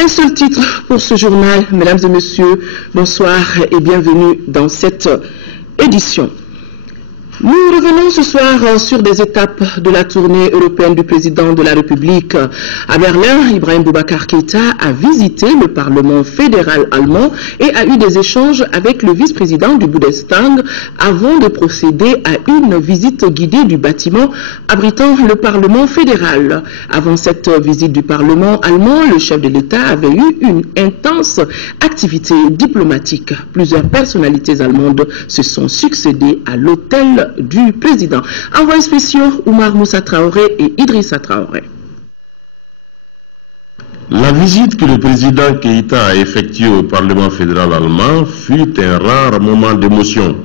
Un seul titre pour ce journal. Mesdames et messieurs, bonsoir et bienvenue dans cette édition. Nous revenons ce soir sur des étapes de la tournée européenne du président de la République. À Berlin, Ibrahim Boubacar Keïta a visité le Parlement fédéral allemand et a eu des échanges avec le vice-président du Bundestag avant de procéder à une visite guidée du bâtiment abritant le Parlement fédéral. Avant cette visite du Parlement allemand, le chef de l'État avait eu une intense activité diplomatique. Plusieurs personnalités allemandes se sont succédées à l'hôtel du président. Envoyés spéciaux Oumar Moussa Traoré et Idrissa Traoré. La visite que le président Keïta a effectuée au Parlement fédéral allemand fut un rare moment d'émotion.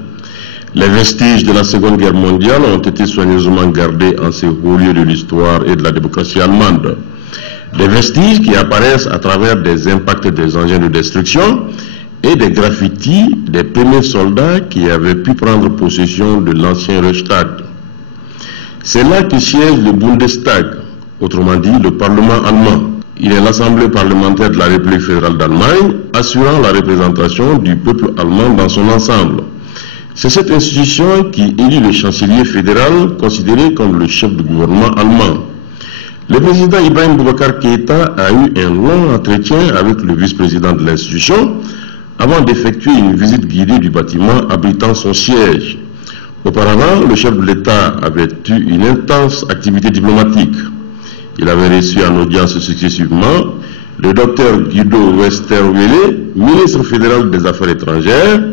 Les vestiges de la Seconde Guerre mondiale ont été soigneusement gardés en ces hauts lieux de l'histoire et de la démocratie allemande. Des vestiges qui apparaissent à travers des impacts des engins de destruction et des graffitis des premiers soldats qui avaient pu prendre possession de l'ancien Reichstag. C'est là que siège le Bundestag, autrement dit le Parlement allemand. Il est l'Assemblée parlementaire de la République fédérale d'Allemagne, assurant la représentation du peuple allemand dans son ensemble. C'est cette institution qui élit le chancelier fédéral, considéré comme le chef du gouvernement allemand. Le président Ibrahim Boubacar Keïta a eu un long entretien avec le vice-président de l'institution, avant d'effectuer une visite guidée du bâtiment abritant son siège. Auparavant, le chef de l'État avait eu une intense activité diplomatique. Il avait reçu en audience successivement le docteur Guido Westerwelle, ministre fédéral des Affaires étrangères,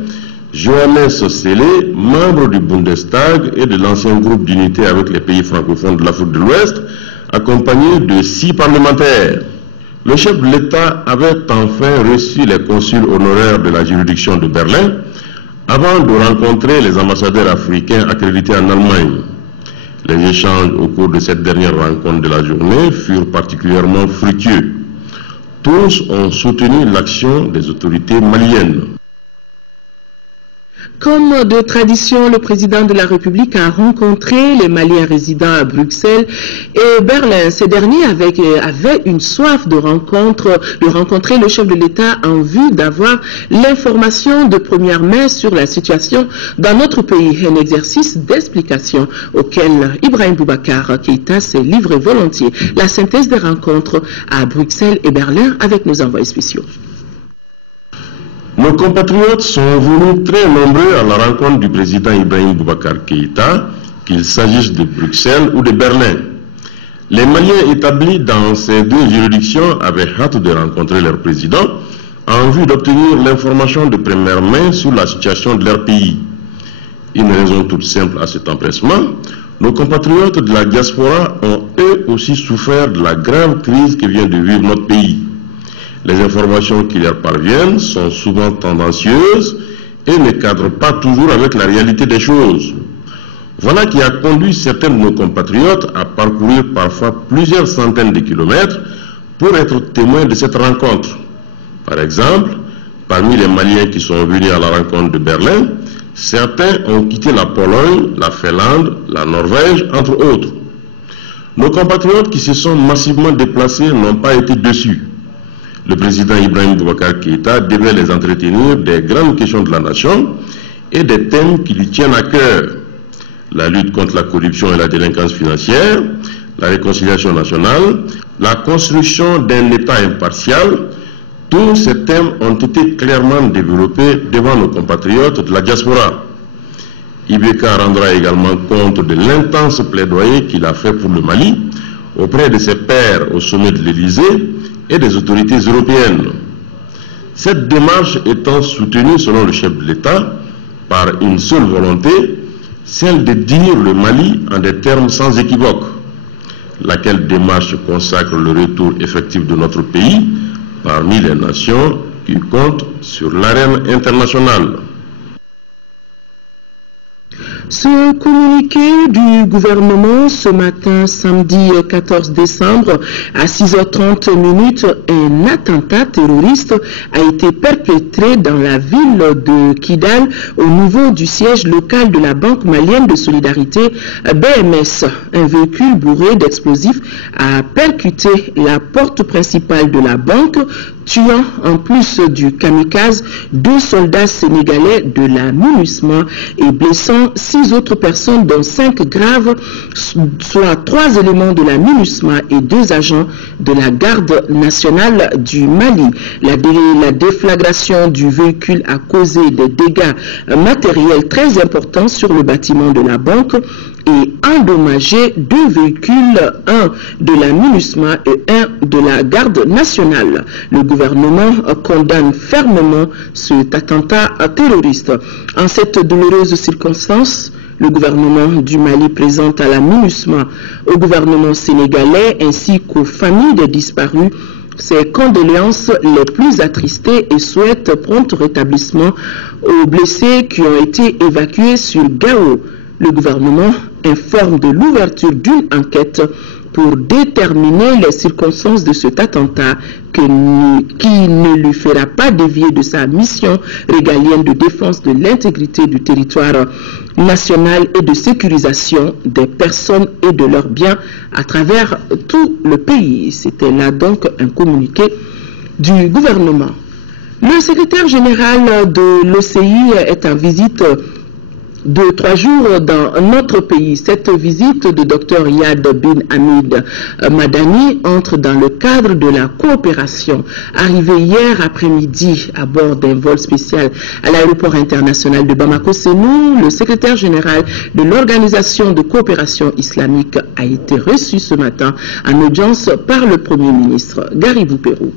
Johannes Selle, membre du Bundestag et de l'ancien groupe d'unité avec les pays francophones de l'Afrique de l'Ouest, accompagné de 6 parlementaires. Le chef de l'État avait enfin reçu les consuls honoraires de la juridiction de Berlin avant de rencontrer les ambassadeurs africains accrédités en Allemagne. Les échanges au cours de cette dernière rencontre de la journée furent particulièrement fructueux. Tous ont soutenu l'action des autorités maliennes. Comme de tradition, le président de la République a rencontré les Maliens résidant à Bruxelles et Berlin. Ces derniers avaient une soif de rencontrer le chef de l'État en vue d'avoir l'information de première main sur la situation dans notre pays. Un exercice d'explication auquel Ibrahim Boubacar Keïta s'est livré volontiers. La synthèse des rencontres à Bruxelles et Berlin avec nos envoyés spéciaux. Nos compatriotes sont venus très nombreux à la rencontre du président Ibrahim Boubacar Keïta, qu'il s'agisse de Bruxelles ou de Berlin. Les Maliens établis dans ces deux juridictions avaient hâte de rencontrer leur président en vue d'obtenir l'information de première main sur la situation de leur pays. Une raison toute simple à cet empressement, nos compatriotes de la diaspora ont eux aussi souffert de la grave crise que vient de vivre notre pays. Les informations qui leur parviennent sont souvent tendancieuses et ne cadrent pas toujours avec la réalité des choses. Voilà qui a conduit certains de nos compatriotes à parcourir parfois plusieurs centaines de kilomètres pour être témoins de cette rencontre. Par exemple, parmi les Maliens qui sont venus à la rencontre de Berlin, certains ont quitté la Pologne, la Finlande, la Norvège, entre autres. Nos compatriotes qui se sont massivement déplacés n'ont pas été déçus. Le président Ibrahim Boubacar Keïta devait les entretenir des grandes questions de la nation et des thèmes qui lui tiennent à cœur. La lutte contre la corruption et la délinquance financière, la réconciliation nationale, la construction d'un État impartial, tous ces thèmes ont été clairement développés devant nos compatriotes de la diaspora. IBK rendra également compte de l'intense plaidoyer qu'il a fait pour le Mali auprès de ses pairs au sommet de l'Élysée et des autorités européennes. Cette démarche étant soutenue, selon le chef de l'État, par une seule volonté, celle de dire le Mali en des termes sans équivoque, laquelle démarche consacre le retour effectif de notre pays parmi les nations qui comptent sur l'arène internationale. Ce communiqué du gouvernement ce matin, samedi 14 décembre, à 6h30, un attentat terroriste a été perpétré dans la ville de Kidal au niveau du siège local de la Banque malienne de solidarité BMS. Un véhicule bourré d'explosifs a percuté la porte principale de la banque, tuant en plus du kamikaze 2 soldats sénégalais de la MINUSMA et blessant 6 autres personnes dont 5 graves, soit 3 éléments de la MINUSMA et 2 agents de la garde nationale du Mali. La déflagration du véhicule a causé des dégâts matériels très importants sur le bâtiment de la banque et endommagé 2 véhicules, un de la MINUSMA et un de la garde nationale. Le gouvernement condamne fermement cet attentat terroriste. En cette douloureuse circonstance, le gouvernement du Mali présente à la MINUSMA, au gouvernement sénégalais ainsi qu'aux familles des disparus ses condoléances les plus attristées et souhaite prompt rétablissement aux blessés qui ont été évacués sur Gao. Le gouvernement informe de l'ouverture d'une enquête pour déterminer les circonstances de cet attentat qui ne lui fera pas dévier de sa mission régalienne de défense de l'intégrité du territoire national et de sécurisation des personnes et de leurs biens à travers tout le pays. C'était là donc un communiqué du gouvernement. Le secrétaire général de l'OCI est en visite de 3 jours dans notre pays. Cette visite de Dr Yad bin Hamid Madani entre dans le cadre de la coopération. Arrivé hier après-midi à bord d'un vol spécial à l'aéroport international de Bamako-Sénou, le secrétaire général de l'Organisation de coopération islamique a été reçu ce matin en audience par le Premier ministre Garibou Pérou.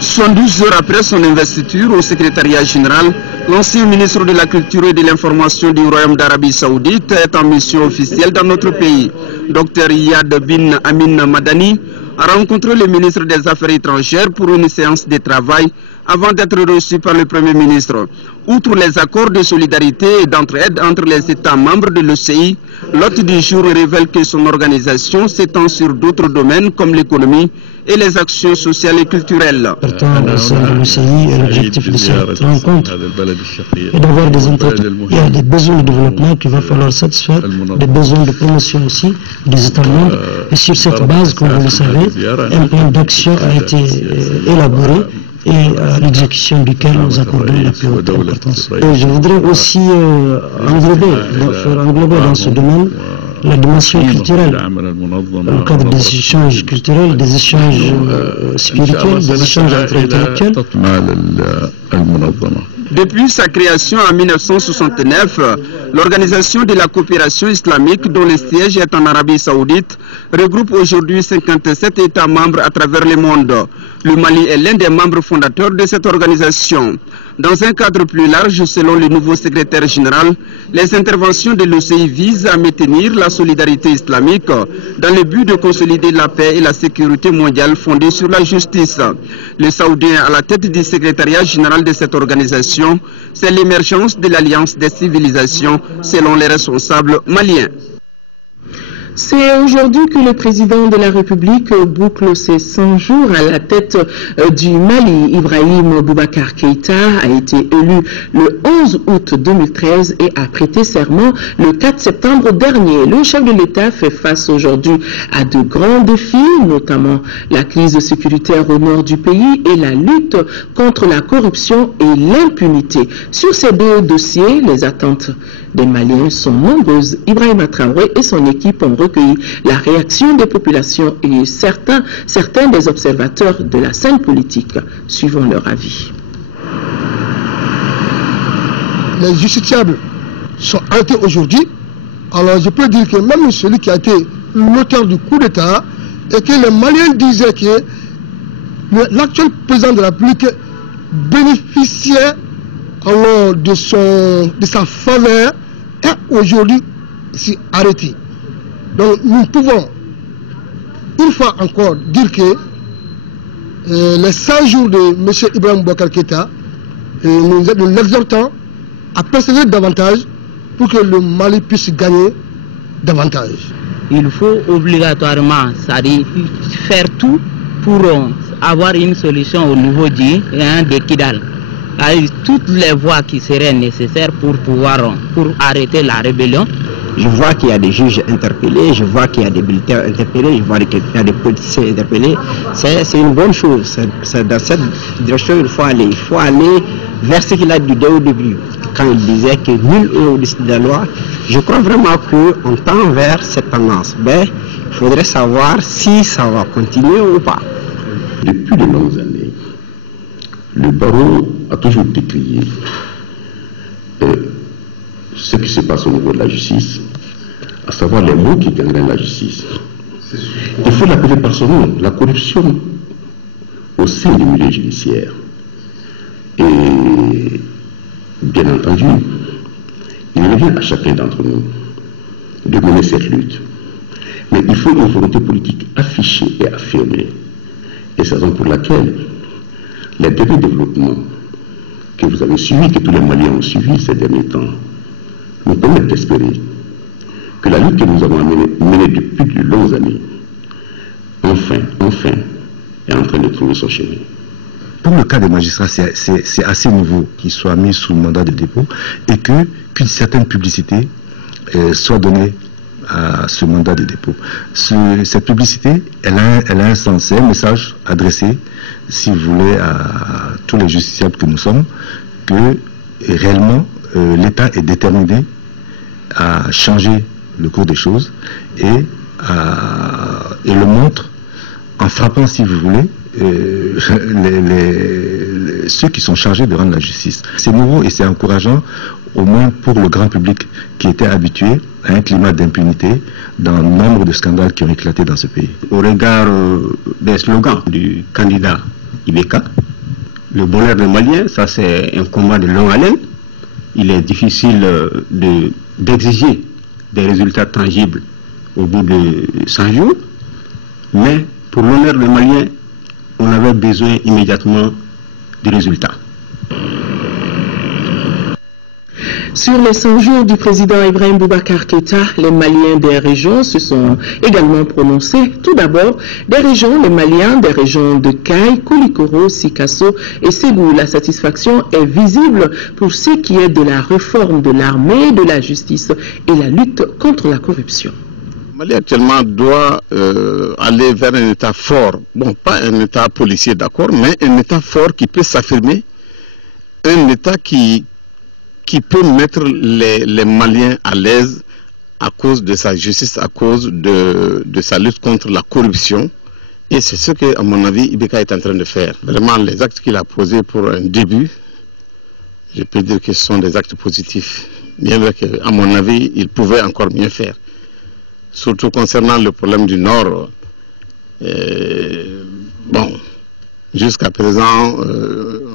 72 heures après son investiture au secrétariat général, l'ancien ministre de la Culture et de l'Information du Royaume d'Arabie Saoudite est en mission officielle dans notre pays. Dr Yad bin Amin Madani a rencontré le ministre des Affaires étrangères pour une séance de travail avant d'être reçu par le Premier ministre. Outre les accords de solidarité et d'entraide entre les États membres de l'OCI, l'hôte du jour révèle que son organisation s'étend sur d'autres domaines comme l'économie et les actions sociales et culturelles. Au sein de l'OCI, l'objectif de cette rencontre est d'avoir des entretiens. Il y a des besoins de développement qu'il va falloir satisfaire, des besoins de promotion aussi des États membres. Et sur cette base, comme vous le savez, un plan d'action a été élaboré et à l'exécution duquel nous accordons la plus haute importance. Et je voudrais aussi faire englober dans ce domaine la dimension culturelle, dans le cadre des échanges culturels, des échanges spirituels, des échanges entre intellectuels. Depuis sa création en 1969, l'Organisation de la coopération islamique, dont le siège est en Arabie Saoudite, regroupe aujourd'hui 57 États membres à travers le monde. Le Mali est l'un des membres fondateurs de cette organisation. Dans un cadre plus large, selon le nouveau secrétaire général, les interventions de l'OCI visent à maintenir la solidarité islamique dans le but de consolider la paix et la sécurité mondiale fondée sur la justice. Le Saoudien à la tête du secrétariat général de cette organisation, c'est l'émergence de l'alliance des civilisations selon les responsables maliens. C'est aujourd'hui que le président de la République boucle ses 100 jours à la tête du Mali. Ibrahim Boubacar Keïta a été élu le 11 août 2013 et a prêté serment le 4 septembre dernier. Le chef de l'État fait face aujourd'hui à de grands défis, notamment la crise sécuritaire au nord du pays et la lutte contre la corruption et l'impunité. Sur ces 2 dossiers, les attentes des Maliens sont nombreuses. Ibrahim Traoré et son équipe ont recueilli la réaction des populations et certains des observateurs de la scène politique. Suivons leur avis. Les justiciables sont arrêtés aujourd'hui. Alors je peux dire que même celui qui a été l'auteur du coup d'État et que les Maliens disaient que l'actuel président de la République bénéficiait alors de sa faveur est aujourd'hui arrêté. Donc nous pouvons une fois encore dire que les 100 jours de M. Ibrahim Boubacar Keïta, nous l'exhortons à persévérer davantage pour que le Mali puisse gagner davantage. Il faut obligatoirement faire tout pour avoir une solution au niveau de Kidal. Toutes les voies qui seraient nécessaires pour arrêter la rébellion. Je vois qu'il y a des juges interpellés, je vois qu'il y a des militaires interpellés, je vois qu'il y a des politiciens interpellés. C'est une bonne chose. C'est dans cette direction qu'il faut aller. Il faut aller vers ce qu'il a dit au début, quand il disait que nul est au-dessus de la loi. Je crois vraiment qu'on tend vers cette tendance. Mais il faudrait savoir si ça va continuer ou pas. Depuis de longues années, le barreau a toujours décrié ce qui se passe au niveau de la justice, à savoir les mots qui gangrènent la justice. Il faut l'appeler par son nom, la corruption au sein du milieu judiciaire. Et bien entendu, il revient à chacun d'entre nous de mener cette lutte. Mais il faut une volonté politique affichée et affirmée. Et c'est la raison pour laquelle les derniers développements que vous avez suivis, que tous les Maliens ont suivis ces derniers temps, nous permettent d'espérer que la lutte que nous avons menée depuis de longues années, enfin, est en train de trouver son chemin. Pour le cas des magistrats, c'est assez nouveau qu'ils soient mis sous mandat de dépôt et qu'une certaine publicité soit donnée à ce mandat de dépôt. Cette publicité, elle a un sens, c'est un message adressé, si vous voulez, à tous les justiciables que nous sommes, que réellement l'État est déterminé à changer le cours des choses et le montre en frappant, si vous voulez, ceux qui sont chargés de rendre la justice. C'est nouveau et c'est encourageant, au moins pour le grand public qui était habitué à un climat d'impunité dans nombre de scandales qui ont éclaté dans ce pays. Au regard des slogans du candidat Ibeka, le bonheur des Maliens, ça c'est un combat de longue haleine. Il est difficile d'exiger des résultats tangibles au bout de 100 jours, mais pour l'honneur des Maliens, on avait besoin immédiatement de résultats. Sur les 100 jours du président Ibrahim Boubacar Keïta, les Maliens des régions se sont également prononcés. Tout d'abord, les Maliens des régions de Kay, Koulikoro, Sikasso et Ségou. La satisfaction est visible pour ce qui est de la réforme de l'armée, de la justice et la lutte contre la corruption. Le Mali actuellement doit aller vers un État fort. Bon, pas un État policier, d'accord, mais un État fort qui peut s'affirmer. Un État qui peut mettre les Maliens à l'aise à cause de sa justice, à cause de sa lutte contre la corruption. Et c'est ce que, à mon avis, Ibeka est en train de faire. Vraiment, les actes qu'il a posés pour un début, je peux dire que ce sont des actes positifs. Bien vrai qu'à mon avis, il pouvait encore mieux faire. Surtout concernant le problème du Nord. Bon, jusqu'à présent,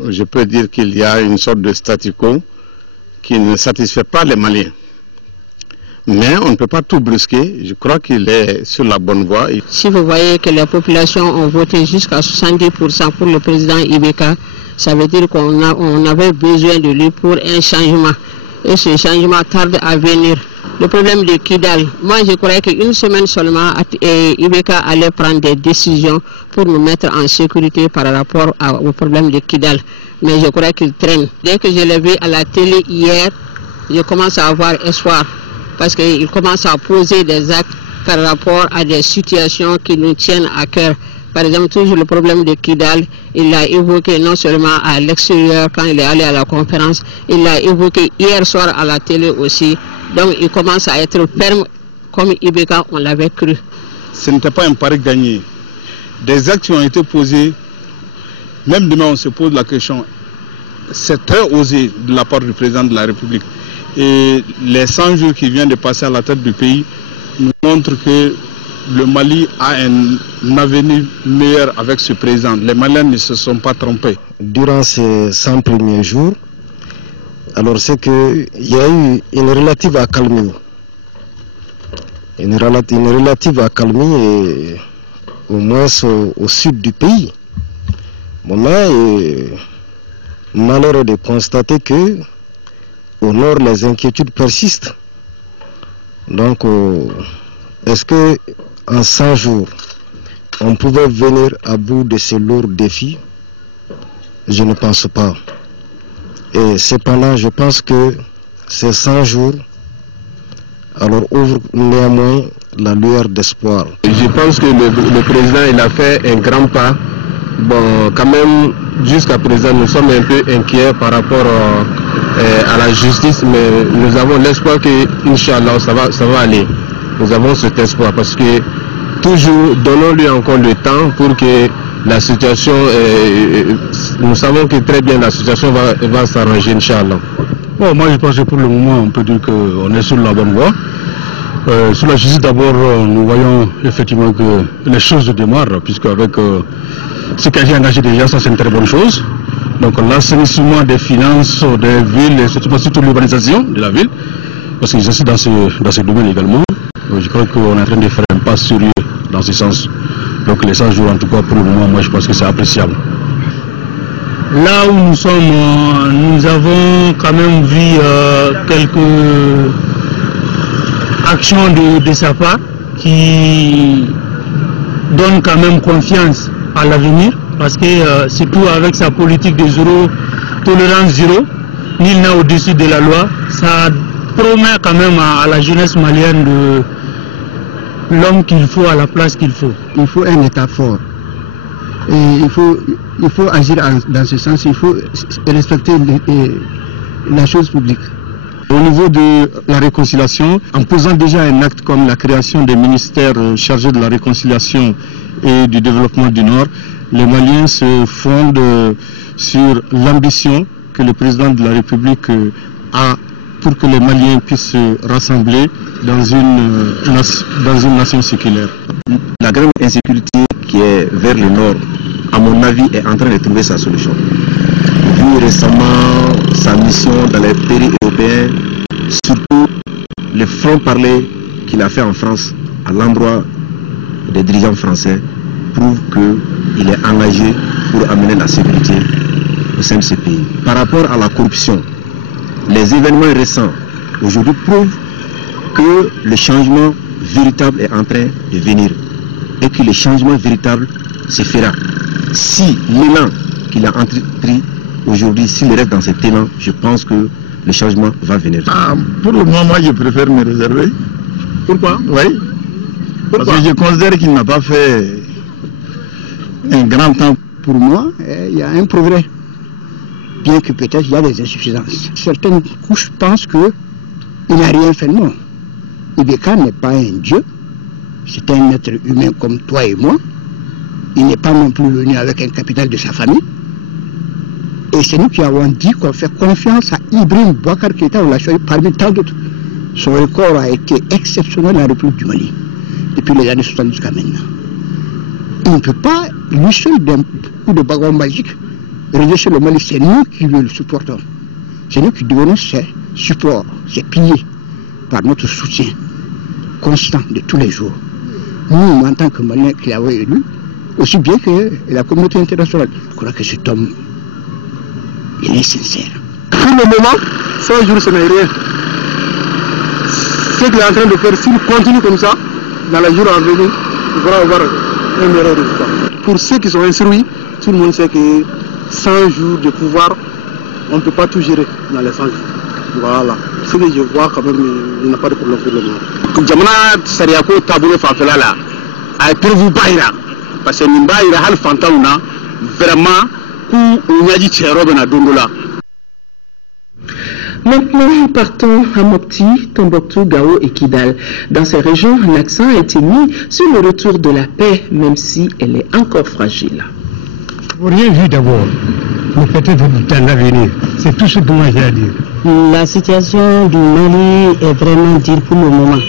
je peux dire qu'il y a une sorte de statu quo qui ne satisfait pas les Maliens. Mais on ne peut pas tout brusquer. Je crois qu'il est sur la bonne voie. Si vous voyez que les populations ont voté jusqu'à 70% pour le président Ibeka, ça veut dire qu'on avait besoin de lui pour un changement. Et ce changement tarde à venir. Le problème de Kidal, moi je croyais qu'une semaine seulement, Ibeka allait prendre des décisions pour nous mettre en sécurité par rapport au problème de Kidal. Mais je crois qu'il traîne. Dès que je l'ai vu à la télé hier, je commence à avoir espoir. Parce qu'il commence à poser des actes par rapport à des situations qui nous tiennent à cœur. Par exemple, toujours le problème de Kidal, il l'a évoqué non seulement à l'extérieur quand il est allé à la conférence, il l'a évoqué hier soir à la télé aussi. Donc il commence à être ferme comme Ibeka, on l'avait cru. Ce n'était pas un pari gagné. Des actes qui ont été posés, même demain on se pose la question, c'est très osé de la part du président de la République. Et les 100 jours qui viennent de passer à la tête du pays nous montrent que le Mali a un avenir meilleur avec ce président. Les Maliens ne se sont pas trompés. Durant ces 100 premiers jours, alors c'est qu'il y a eu une relative accalmie. Une relative accalmie et, au moins au sud du pays. Maintenant, malheureux de constater que Au nord, les inquiétudes persistent. Donc, est-ce que en 100 jours, on pouvait venir à bout de ces lourds défis? Je ne pense pas. Et cependant, je pense que ces 100 jours, alors ouvrent néanmoins la lueur d'espoir. Je pense que le président, il a fait un grand pas. Bon, quand même, jusqu'à présent, nous sommes un peu inquiets par rapport à la justice, mais nous avons l'espoir que, Inch'Allah, ça va aller. Nous avons cet espoir parce que toujours, donnons-lui encore le temps pour que la situation, nous savons que très bien la situation va s'arranger, Inch'Allah. Bon, moi je pense que pour le moment, on peut dire qu'on est sur la bonne voie. Sur la justice, d'abord, nous voyons effectivement que les choses démarrent, puisque avec ce qu'a engagé déjà, ça c'est une très bonne chose. Donc l'assainissement des finances des villes, et surtout l'urbanisation de la ville, parce qu'ils sont dans ce domaine également. Donc, je crois qu'on est en train de faire un pas sérieux dans ce sens. Donc les 100 jours, en tout cas pour le moment, moi je pense que c'est appréciable. Là où nous sommes, nous avons quand même vu quelques actions de sa part qui donnent quand même confiance à l'avenir, parce que surtout avec sa politique de zéro, tolérance zéro, nul n'est au-dessus de la loi, ça promet quand même à la jeunesse malienne de l'homme qu'il faut à la place qu'il faut. Il faut un État fort. Et il faut agir dans ce sens, il faut respecter la chose publique. Au niveau de la réconciliation, en posant déjà un acte comme la création des ministères chargés de la réconciliation et du développement du Nord, les Maliens se fondent sur l'ambition que le président de la République a pour que les Maliens puissent se rassembler dans une nation séculaire. La grande insécurité qui est vers le nord, à mon avis, est en train de trouver sa solution. Vu récemment sa mission dans les pays européens, surtout le franc-parler qu'il a fait en France à l'endroit des dirigeants français, prouve qu'il est engagé pour amener la sécurité au sein de ce pays. Par rapport à la corruption, les événements récents aujourd'hui prouvent que le changement véritable est en train de venir et que le changement véritable se fera. Si l'élan qu'il a entrepris aujourd'hui, s'il reste dans cet élan, je pense que le changement va venir. Pour le moment, moi, je préfère me réserver. Pourquoi? Oui. Parce que je considère qu'il n'a pas fait un grand temps. Pour moi, il y a un progrès. Bien que peut-être il y a des insuffisances. Certaines couches pensent qu'il n'a rien fait, non. Ibeka n'est pas un dieu. C'est un être humain comme toi et moi. Il n'est pas non plus venu avec un capital de sa famille. Et c'est nous qui avons dit qu'on fait confiance à Ibrahim Boubacar Keïta, on l'a choisi parmi tant d'autres. Son record a été exceptionnel dans la République du Mali, depuis les années 60 jusqu'à maintenant. Il ne peut pas, lui seul, d'un coup de bagon magique, redresser le Mali. C'est nous qui le supportons. C'est nous qui devenons ses supports, ses piliers, par notre soutien constant de tous les jours. Nous, en tant que Maliens qui l'avons élu, aussi bien que la communauté internationale, je crois que cet homme, il est sincère. Pour le moment, 100 jours, ce n'est rien. Ce qu'il est en train de faire, s'il continue comme ça, dans les jours à venir, il va avoir un meilleur résultat. Pour ceux qui sont instruits, tout le monde sait que 100 jours de pouvoir, on ne peut pas tout gérer dans les 100 jours. Voilà. Ce que je vois quand même, il n'y a pas de problème pour le moment. Jamana Sariako Tabou Fanfelala a prévu Baïra. Parce que Nimbaïra Hal Fantauna, vraiment, Maintenant, partons à Mopti, Tombouctou, Gao et Kidal. Dans ces régions, l'accent a été mis sur le retour de la paix, même si elle est encore fragile. Rien vu d'abord, mais peut-être dans l'avenir. C'est tout ce dont j'ai à dire. La situation du Mali est vraiment dure pour le moment.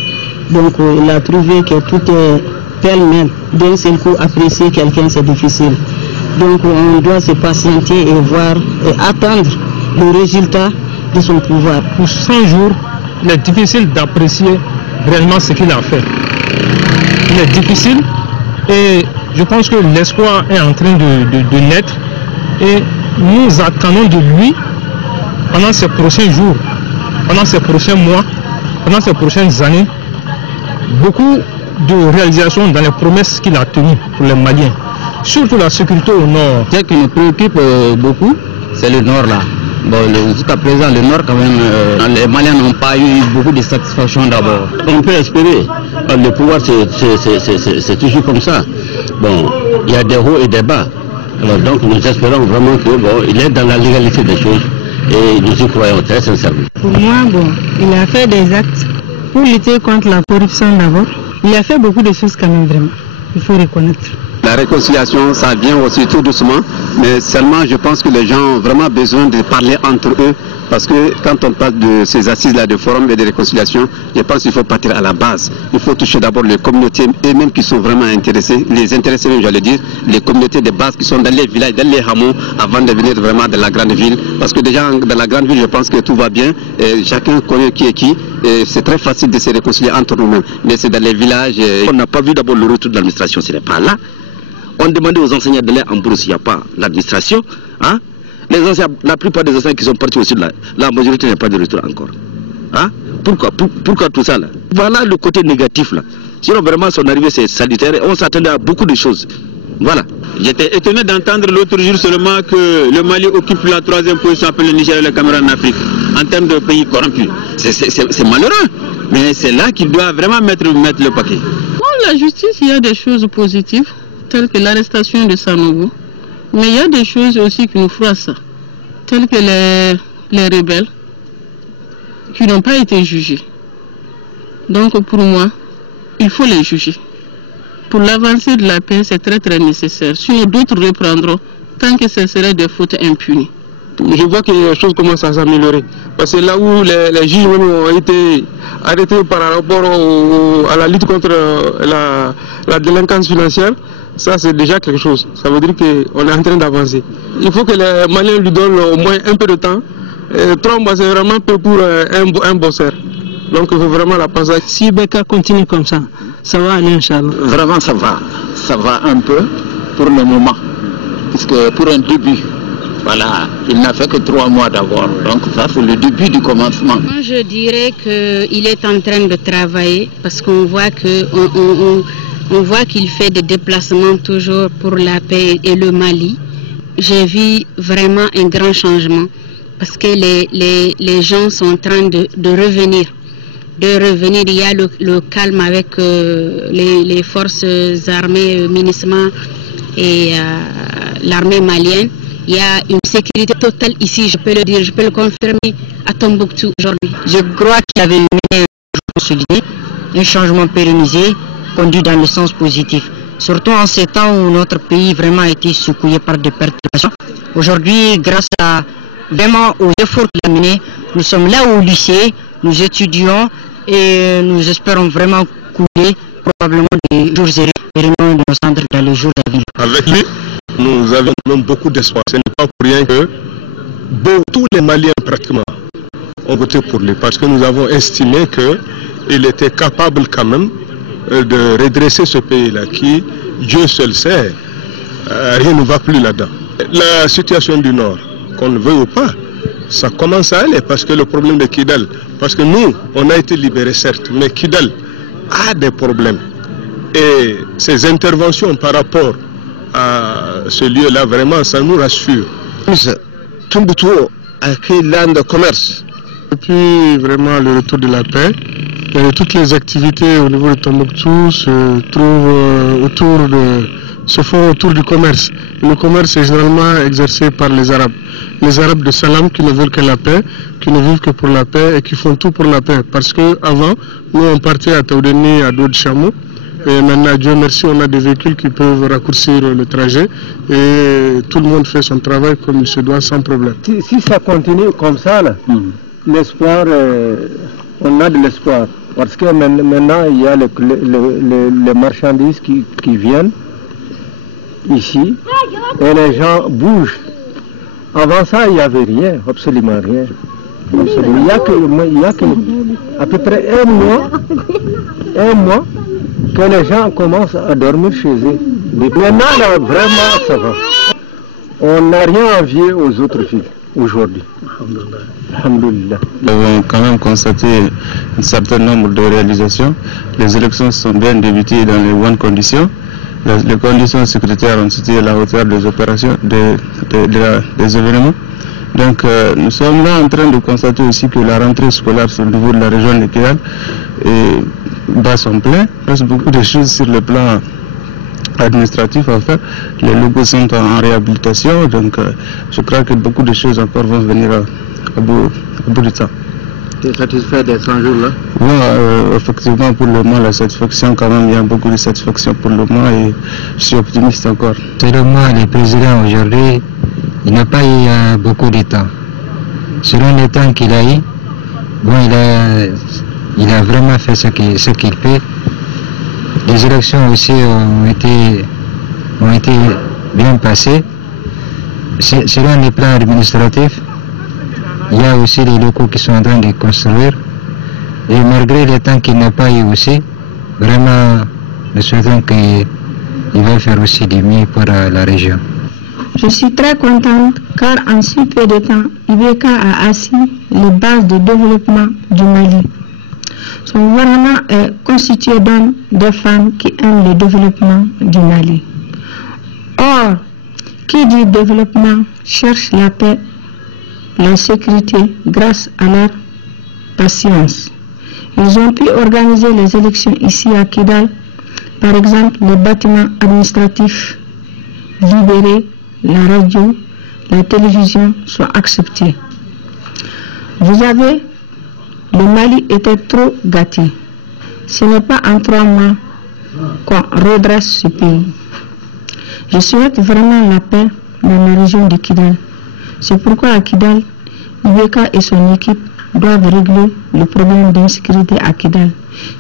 Donc, il a trouvé que tout est pêle-mêle. D'un seul coup, apprécier quelqu'un, c'est difficile. Donc on doit se patienter et voir et attendre le résultat de son pouvoir. Pour 100 jours, il est difficile d'apprécier réellement ce qu'il a fait. Il est difficile et je pense que l'espoir est en train de naître et nous attendons de lui pendant ces prochains jours pendant ces prochains mois, pendant ces prochaines années, beaucoup de réalisations dans les promesses qu'il a tenues pour les Maliens, surtout la sécurité au nord. Ce qui nous préoccupe beaucoup, c'est le nord là. Bon, jusqu'à présent, le nord, quand même, les Maliens n'ont pas eu beaucoup de satisfaction d'abord. On peut espérer. Le pouvoir, c'est toujours comme ça. Bon, il y a des hauts et des bas. Alors, donc, nous espérons vraiment qu'il est dans la légalité des choses et nous y croyons très sincèrement. Pour moi, il a fait des actes pour lutter contre la corruption d'abord. Il a fait beaucoup de choses quand même, vraiment. Il faut reconnaître. La réconciliation, ça vient aussi tout doucement, mais seulement je pense que les gens ont vraiment besoin de parler entre eux, parce que quand on parle de ces assises-là de forum et de réconciliation, je pense qu'il faut partir à la base. Il faut toucher d'abord les communautés eux-mêmes qui sont vraiment intéressées, les intéressés même, j'allais dire, les communautés de base qui sont dans les villages, dans les hameaux, avant de venir vraiment dans la grande ville. Parce que déjà dans la grande ville, je pense que tout va bien, et chacun connaît qui est qui, et c'est très facile de se réconcilier entre nous-mêmes. Mais c'est dans les villages, on n'a pas vu d'abord le retour de l'administration, ce n'est pas là. On demandait aux enseignants d'aller en bourse, il n'y a pas l'administration. Hein? La plupart des enseignants qui sont partis aussi, la majorité n'a pas de retour encore. Hein? Pourquoi tout ça là? Voilà le côté négatif là. Sinon vraiment son arrivée c'est salutaire, on s'attendait à beaucoup de choses. Voilà. J'étais étonné d'entendre l'autre jour seulement que le Mali occupe la 3e position après le Niger et le Cameroun en Afrique, en termes de pays corrompus. C'est malheureux, mais c'est là qu'il doit vraiment mettre le paquet. Dans la justice, il y a des choses positives, telles que l'arrestation de Sanogo. Mais il y a des choses aussi qui nous froissent, telles que les rebelles qui n'ont pas été jugés. Donc pour moi, il faut les juger. Pour l'avancée de la paix, c'est très très nécessaire. Sinon d'autres reprendront tant que ce serait des fautes impunies. Je vois que les choses commencent à s'améliorer. Parce que là où les juges ont été arrêtés par rapport à la lutte contre la délinquance financière, ça c'est déjà quelque chose. Ça veut dire qu'on est en train d'avancer. Il faut que les Maliens lui donnent au moins un peu de temps. 3 mois c'est vraiment peu pour un bosseur. Donc il faut vraiment la passer. Si Beka continue comme ça, ça va aller, Inch'Allah. Vraiment ça va. Ça va un peu pour le moment. Puisque pour un début, voilà, il n'a fait que 3 mois d'abord. Donc ça c'est le début du commencement. Moi je dirais qu'il est en train de travailler parce qu'on voit que on voit qu'il fait des déplacements toujours pour la paix et le Mali. J'ai vu vraiment un grand changement parce que les gens sont en train de revenir. Il y a le calme avec les forces armées, MINUSMA et l'armée malienne. Il y a une sécurité totale ici, je peux le dire, je peux le confirmer à Tombouctou aujourd'hui. Je crois qu'il y avait un consolidé, un changement pérennisé, conduit dans le sens positif. Surtout en ces temps où notre pays vraiment a été secoué par des perturbations. Aujourd'hui, grâce vraiment aux efforts qu'il a menés, nous sommes là au lycée, nous étudions et nous espérons vraiment couler probablement des jours et de nos centres dans les jours à venir. Avec lui, nous avons même beaucoup d'espoir. Ce n'est pas pour rien que tous les Maliens pratiquement ont voté pour lui parce que nous avons estimé qu'il était capable quand même de redresser ce pays-là qui, Dieu seul sait, rien ne va plus là-dedans. La situation du Nord, qu'on le veuille ou pas, ça commence à aller parce que le problème de Kidal, parce que nous, on a été libérés certes, mais Kidal a des problèmes. Et ces interventions par rapport à ce lieu-là, vraiment, ça nous rassure. Tombouctou a créé l'âne de commerce. Depuis vraiment le retour de la paix, toutes les activités au niveau de Tombouctou se font autour du commerce. Le commerce est généralement exercé par les Arabes. Les Arabes de Salam qui ne veulent que la paix, qui ne vivent que pour la paix et qui font tout pour la paix. Parce qu'avant, nous on partait à Taoudeni, à dos de chameau. Et maintenant, Dieu merci, on a des véhicules qui peuvent raccourcir le trajet et tout le monde fait son travail comme il se doit sans problème. Si ça continue comme ça, l'espoir, on a de l'espoir. Parce que maintenant, il y a les marchandises qui viennent ici et les gens bougent. Avant ça, il n'y avait rien, absolument rien. Absolument. Il y a que à peu près un mois que les gens commencent à dormir chez eux. Mais maintenant, là, vraiment, ça va. On n'a rien à envier aux autres villes. aujourd'hui. Alhamdulillah. Nous avons quand même constaté un certain nombre de réalisations. Les élections sont bien débutées dans les bonnes conditions. Les conditions sécuritaires ont été à la hauteur des opérations, des événements. Donc nous sommes là en train de constater aussi que la rentrée scolaire au niveau de la région de Kidal bat son plein. Il reste beaucoup de choses sur le plan administratif à faire. Les locaux sont en réhabilitation, donc je crois que beaucoup de choses encore vont venir à bout du temps. Tu es satisfait des 100 jours là? Non, effectivement pour le moment la satisfaction quand même, il y a beaucoup de satisfaction pour le moment et je suis optimiste encore. Selon moi, le président aujourd'hui, il n'a pas eu beaucoup de temps. Selon le temps qu'il a eu, bon, il a vraiment fait ce qu'il fait. Les élections aussi ont été bien passées. Selon les plans administratifs, il y a aussi les locaux qui sont en train de construire. Et malgré le temps qu'il n'a pas eu aussi, vraiment, nous souhaitons qu'il va faire aussi du mieux pour la région. Je suis très contente car en si peu de temps, Ibeka a assis les bases de développement du Mali. Son gouvernement est constitué d'hommes, de femmes qui aiment le développement du Mali. Or, qui dit développement cherche la paix, la sécurité grâce à leur patience. Ils ont pu organiser les élections ici à Kidal, par exemple les bâtiments administratifs libérés, la radio, la télévision sont acceptés. Vous savez, le Mali était trop gâté. Ce n'est pas en 3 mois qu'on redresse ce pays. Je souhaite vraiment la paix dans la région de Kidal. C'est pourquoi à Kidal, Ibeka et son équipe doivent régler le problème d'insécurité à Kidal.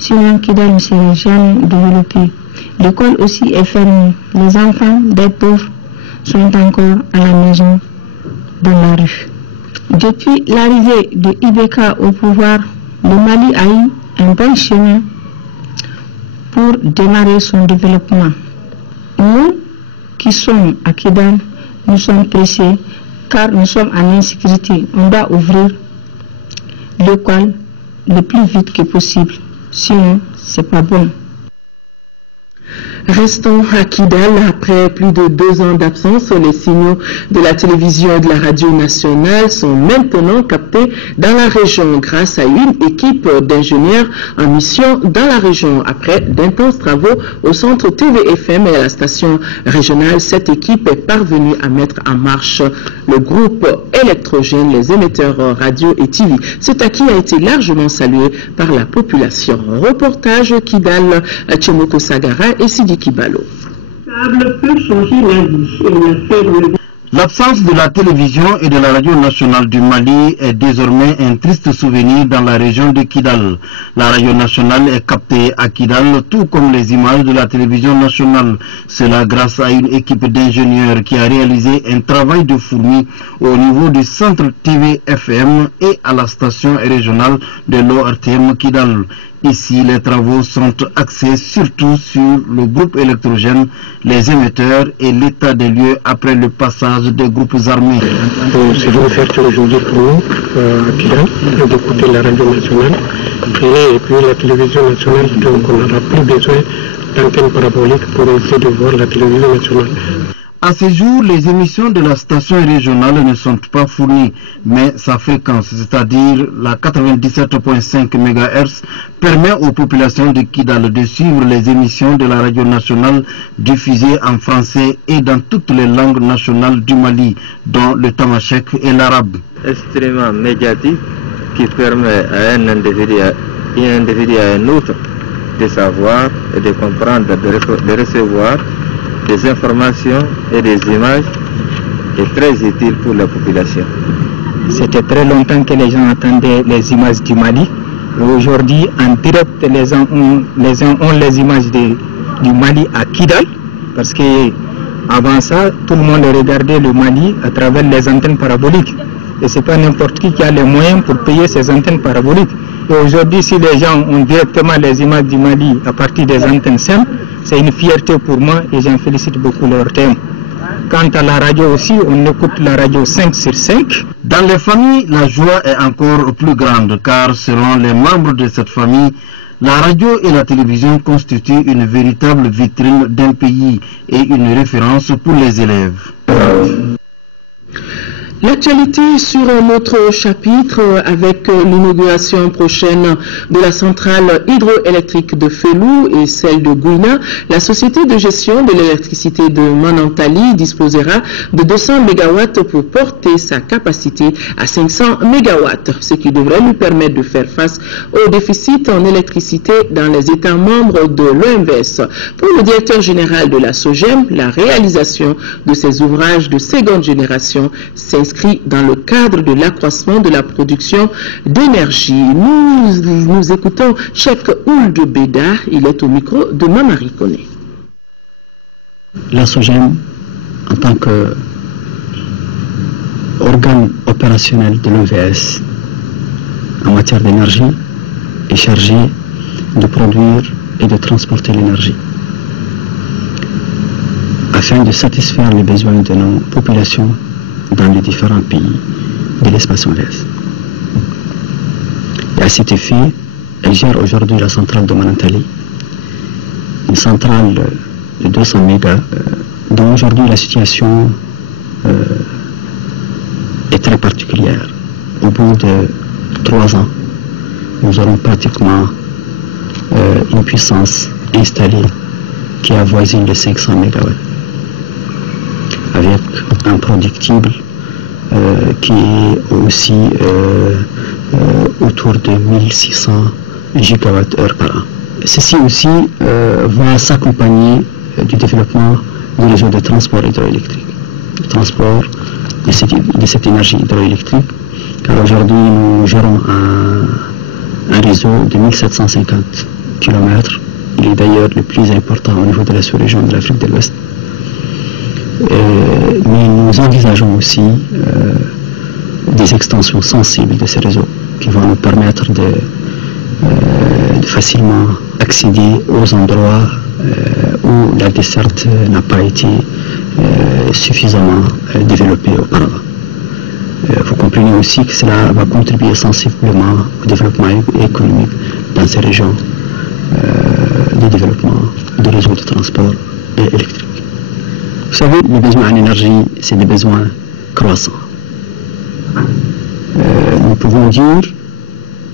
Sinon, Kidal ne serait jamais développé. L'école aussi est fermée. Les enfants des pauvres sont encore à la maison, dans la rue. Depuis l'arrivée de Ibeka au pouvoir, le Mali a eu un bon chemin pour démarrer son développement. Nous qui sommes à Kidal, nous sommes pressés car nous sommes en insécurité. On doit ouvrir l'école le plus vite que possible. Sinon, c'est pas bon. Restons à Kidal. Après plus de 2 ans d'absence, les signaux de la télévision et de la radio nationale sont maintenant captés dans la région grâce à une équipe d'ingénieurs en mission dans la région. Après d'intenses travaux au centre TV-FM et à la station régionale, cette équipe est parvenue à mettre en marche le groupe électrogène, les émetteurs radio et TV. Cet acquis a été largement salué par la population. Reportage Kidal, Tchemoko Sagara et Sidi Kibalo. L'absence de la télévision et de la radio nationale du Mali est désormais un triste souvenir dans la région de Kidal. La radio nationale est captée à Kidal, tout comme les images de la télévision nationale. Cela grâce à une équipe d'ingénieurs qui a réalisé un travail de fourmi au niveau du centre TV-FM et à la station régionale de l'ORTM Kidal. Ici, les travaux sont axés surtout sur le groupe électrogène, les émetteurs et l'état des lieux après le passage des groupes armés. C'est une ouverture aujourd'hui pour nous, à Kidal, d'écouter la radio nationale et puis la télévision nationale. Donc on n'aura plus besoin d'antenne parabolique pour essayer de voir la télévision nationale. À ce jour, les émissions de la station régionale ne sont pas fournies, mais sa fréquence, c'est-à-dire la 97.5 MHz, permet aux populations de Kidal de suivre les émissions de la radio nationale diffusées en français et dans toutes les langues nationales du Mali, dont le tamashek et l'arabe. Extrêmement médiatique qui permet à un individu et à un autre de savoir et de comprendre, de recevoir des informations et des images est très utile pour la population. C'était très longtemps que les gens attendaient les images du Mali. Aujourd'hui, en direct, les gens ont les images du Mali à Kidal, parce que avant ça, tout le monde regardait le Mali à travers les antennes paraboliques. Et ce n'est pas n'importe qui a les moyens pour payer ces antennes paraboliques. Et aujourd'hui, si les gens ont directement les images du Mali à partir des antennes simples, c'est une fierté pour moi et j'en félicite beaucoup leur thème. Quant à la radio aussi, on écoute la radio 5 sur 5. Dans les familles, la joie est encore plus grande car selon les membres de cette famille, la radio et la télévision constituent une véritable vitrine d'un pays et une référence pour les élèves. L'actualité sur un autre chapitre avec l'inauguration prochaine de la centrale hydroélectrique de Felou et celle de Gouina, la société de gestion de l'électricité de Manantali disposera de 200 MW pour porter sa capacité à 500 MW, ce qui devrait lui permettre de faire face au déficit en électricité dans les États membres de l'OMVS. Pour le directeur général de la SOGEM, la réalisation de ces ouvrages de seconde génération s'inscrit dans le cadre de l'accroissement de la production d'énergie. Nous écoutons Cheikh Ould Beda, il est au micro de Mamari Kone. La SOGEM, en tant qu'organe opérationnel de l'OMVS en matière d'énergie, est chargée de produire et de transporter l'énergie afin de satisfaire les besoins de nos populations dans les différents pays de l'espace OMVS. Et à cet effet, elle gère aujourd'hui la centrale de Manantali, une centrale de 200 mégas, dont aujourd'hui la situation est très particulière. Au bout de 3 ans, nous aurons pratiquement une puissance installée qui avoisine les 500 MW, avec un productible qui est aussi autour de 1600 gigawattheures par an. Ceci aussi va s'accompagner du développement du réseau de transport hydroélectrique, le transport de cette énergie hydroélectrique, car aujourd'hui nous gérons un réseau de 1750 km. Il est d'ailleurs le plus important au niveau de la sous-région de l'Afrique de l'Ouest. Mais nous envisageons aussi des extensions sensibles de ces réseaux qui vont nous permettre de facilement accéder aux endroits où la desserte n'a pas été suffisamment développée auparavant. Vous comprenez aussi que cela va contribuer sensiblement au développement économique dans ces régions de développement des réseaux de transport électrique. Vous savez, les besoins en énergie, c'est des besoins croissants. Nous pouvons dire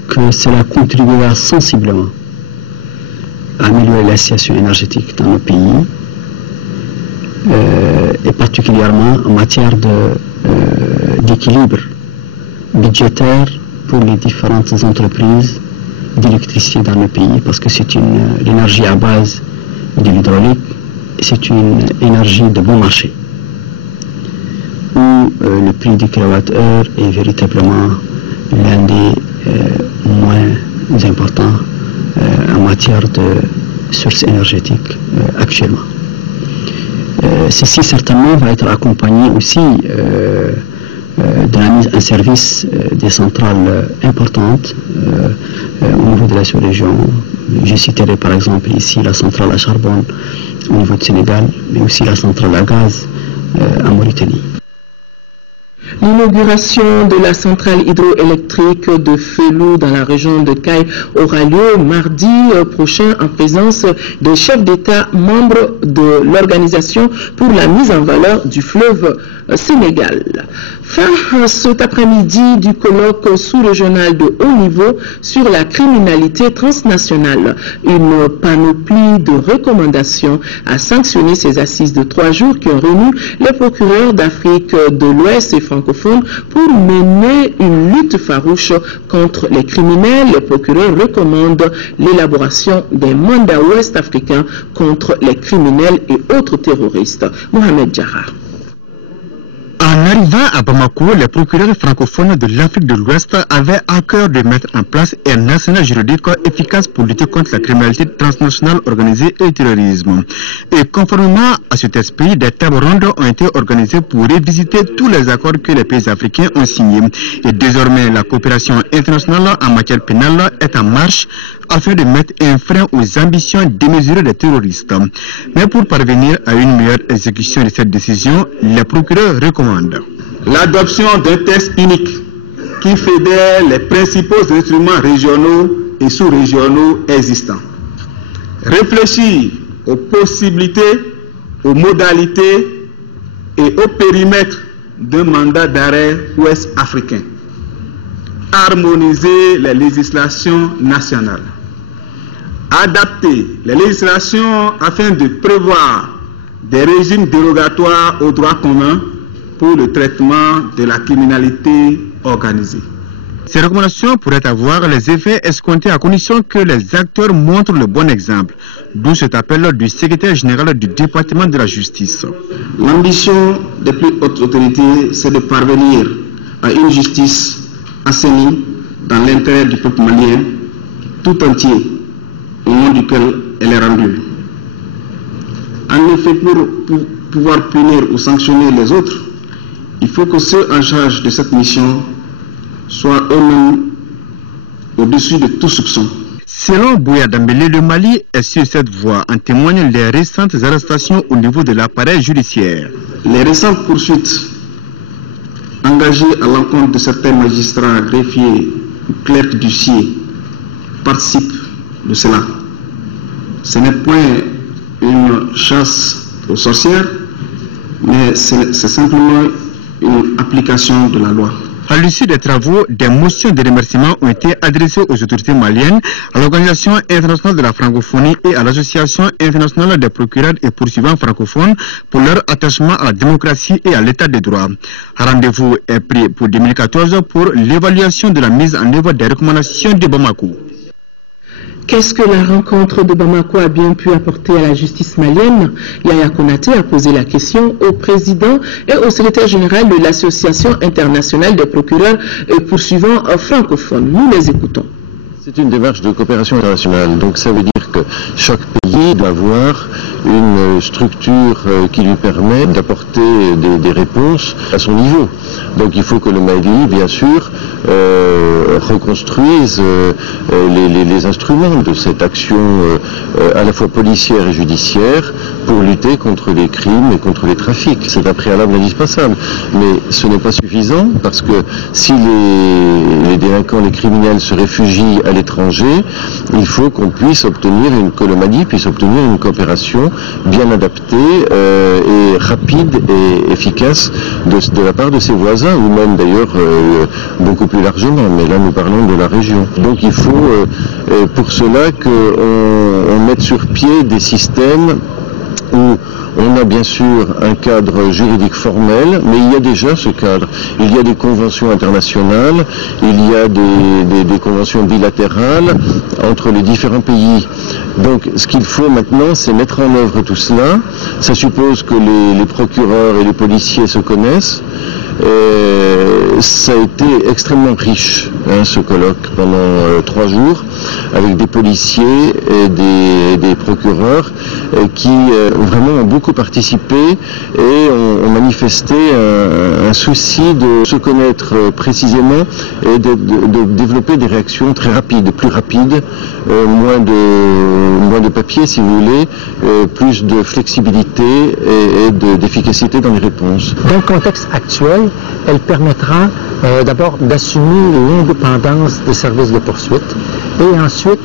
que cela contribuera sensiblement à améliorer la situation énergétique dans nos pays, et particulièrement en matière d'équilibre budgétaire pour les différentes entreprises d'électricité dans nos pays, parce que c'est l'énergie à base de l'hydraulique, c'est une énergie de bon marché, où le prix du kilowattheure est véritablement l'un des moins importants en matière de sources énergétiques actuellement. Ceci certainement va être accompagné aussi de la mise en service des centrales importantes au niveau de la sous-région. Je citerai par exemple ici la centrale à charbon au niveau du Sénégal, mais aussi la centrale à gaz en Mauritanie. L'inauguration de la centrale hydroélectrique de Felou dans la région de Caille aura lieu mardi prochain en présence des chefs d'État membres de l'Organisation pour la mise en valeur du fleuve Sénégal. Fin cet après-midi du colloque sous-régional de haut niveau sur la criminalité transnationale. Une panoplie de recommandations à sanctionner ces assises de 3 jours qui ont réuni les procureurs d'Afrique de l'Ouest et francophones pour mener une lutte farouche contre les criminels. Les procureurs recommandent l'élaboration des mandats ouest-africains contre les criminels et autres terroristes. Mohamed Jarrah. En Arrivant à Bamako, les procureurs francophones de l'Afrique de l'Ouest avaient à cœur de mettre en place un arsenal juridique efficace pour lutter contre la criminalité transnationale organisée et le terrorisme. Et conformément à cet esprit, des tables rondes ont été organisées pour revisiter tous les accords que les pays africains ont signés. Et désormais, la coopération internationale en matière pénale est en marche afin de mettre un frein aux ambitions démesurées des terroristes. Mais pour parvenir à une meilleure exécution de cette décision, les procureurs recommandent l'adoption d'un texte unique qui fédère les principaux instruments régionaux et sous-régionaux existants. Réfléchir aux possibilités, aux modalités et au périmètre d'un mandat d'arrêt ouest africain. Harmoniser les législations nationales. Adapter les législations afin de prévoir des régimes dérogatoires aux droits communs pour le traitement de la criminalité organisée. Ces recommandations pourraient avoir les effets escomptés à condition que les acteurs montrent le bon exemple, d'où cet appel du secrétaire général du département de la justice. L'ambition des plus hautes autorités, c'est de parvenir à une justice assainie dans l'intérêt du peuple malien tout entier, au nom duquel elle est rendue. En effet, pour pouvoir punir ou sanctionner les autres, il faut que ceux en charge de cette mission soient eux-mêmes au-dessus de tout soupçon. Selon Bouya Dambélé, le Mali est sur cette voie, en témoignent les récentes arrestations au niveau de l'appareil judiciaire. Les récentes poursuites engagées à l'encontre de certains magistrats, greffiers ou clercs d'huissier participent de cela. Ce n'est point une chasse aux sorcières, mais c'est simplement une application de la loi. À l'issue des travaux, des motions de remerciement ont été adressées aux autorités maliennes, à l'Organisation internationale de la francophonie et à l'Association internationale des procureurs et poursuivants francophones pour leur attachement à la démocratie et à l'état de droit. Rendez-vous est pris pour 2014 pour l'évaluation de la mise en œuvre des recommandations de Bamako. Qu'est-ce que la rencontre de Bamako a bien pu apporter à la justice malienne? Yaya Konaté a posé la question au président et au secrétaire général de l'Association internationale des procureurs et poursuivants francophones. Nous les écoutons. C'est une démarche de coopération internationale, donc ça veut dire que chaque pays doit avoir une structure qui lui permet d'apporter des réponses à son niveau. Donc il faut que le Mali, bien sûr, reconstruise les instruments de cette action à la fois policière et judiciaire pour lutter contre les crimes et contre les trafics. C'est un préalable indispensable. Mais ce n'est pas suffisant parce que si les délinquants, les criminels se réfugient à l'étranger, il faut qu'on puisse obtenir, que le Mali puisse obtenir une coopération bien adaptée et rapide et efficace de la part de ses voisins, ou même d'ailleurs beaucoup plus largement, mais là nous parlons de la région. Donc il faut pour cela qu'on mette sur pied des systèmes où on a bien sûr un cadre juridique formel, mais il y a déjà ce cadre. Il y a des conventions internationales, il y a des conventions bilatérales entre les différents pays. Donc ce qu'il faut maintenant, c'est mettre en œuvre tout cela. Ça suppose que les procureurs et les policiers se connaissent. Ça a été extrêmement riche, ce colloque, pendant 3 jours, avec des policiers et des procureurs qui vraiment ont beaucoup participé et ont manifesté un souci de se connaître précisément et de développer des réactions très rapides, plus rapides, moins de papier si vous voulez, plus de flexibilité et d'efficacité dans les réponses. Dans le contexte actuel, elle permettra d'abord d'assumer l'indépendance des services de poursuite et ensuite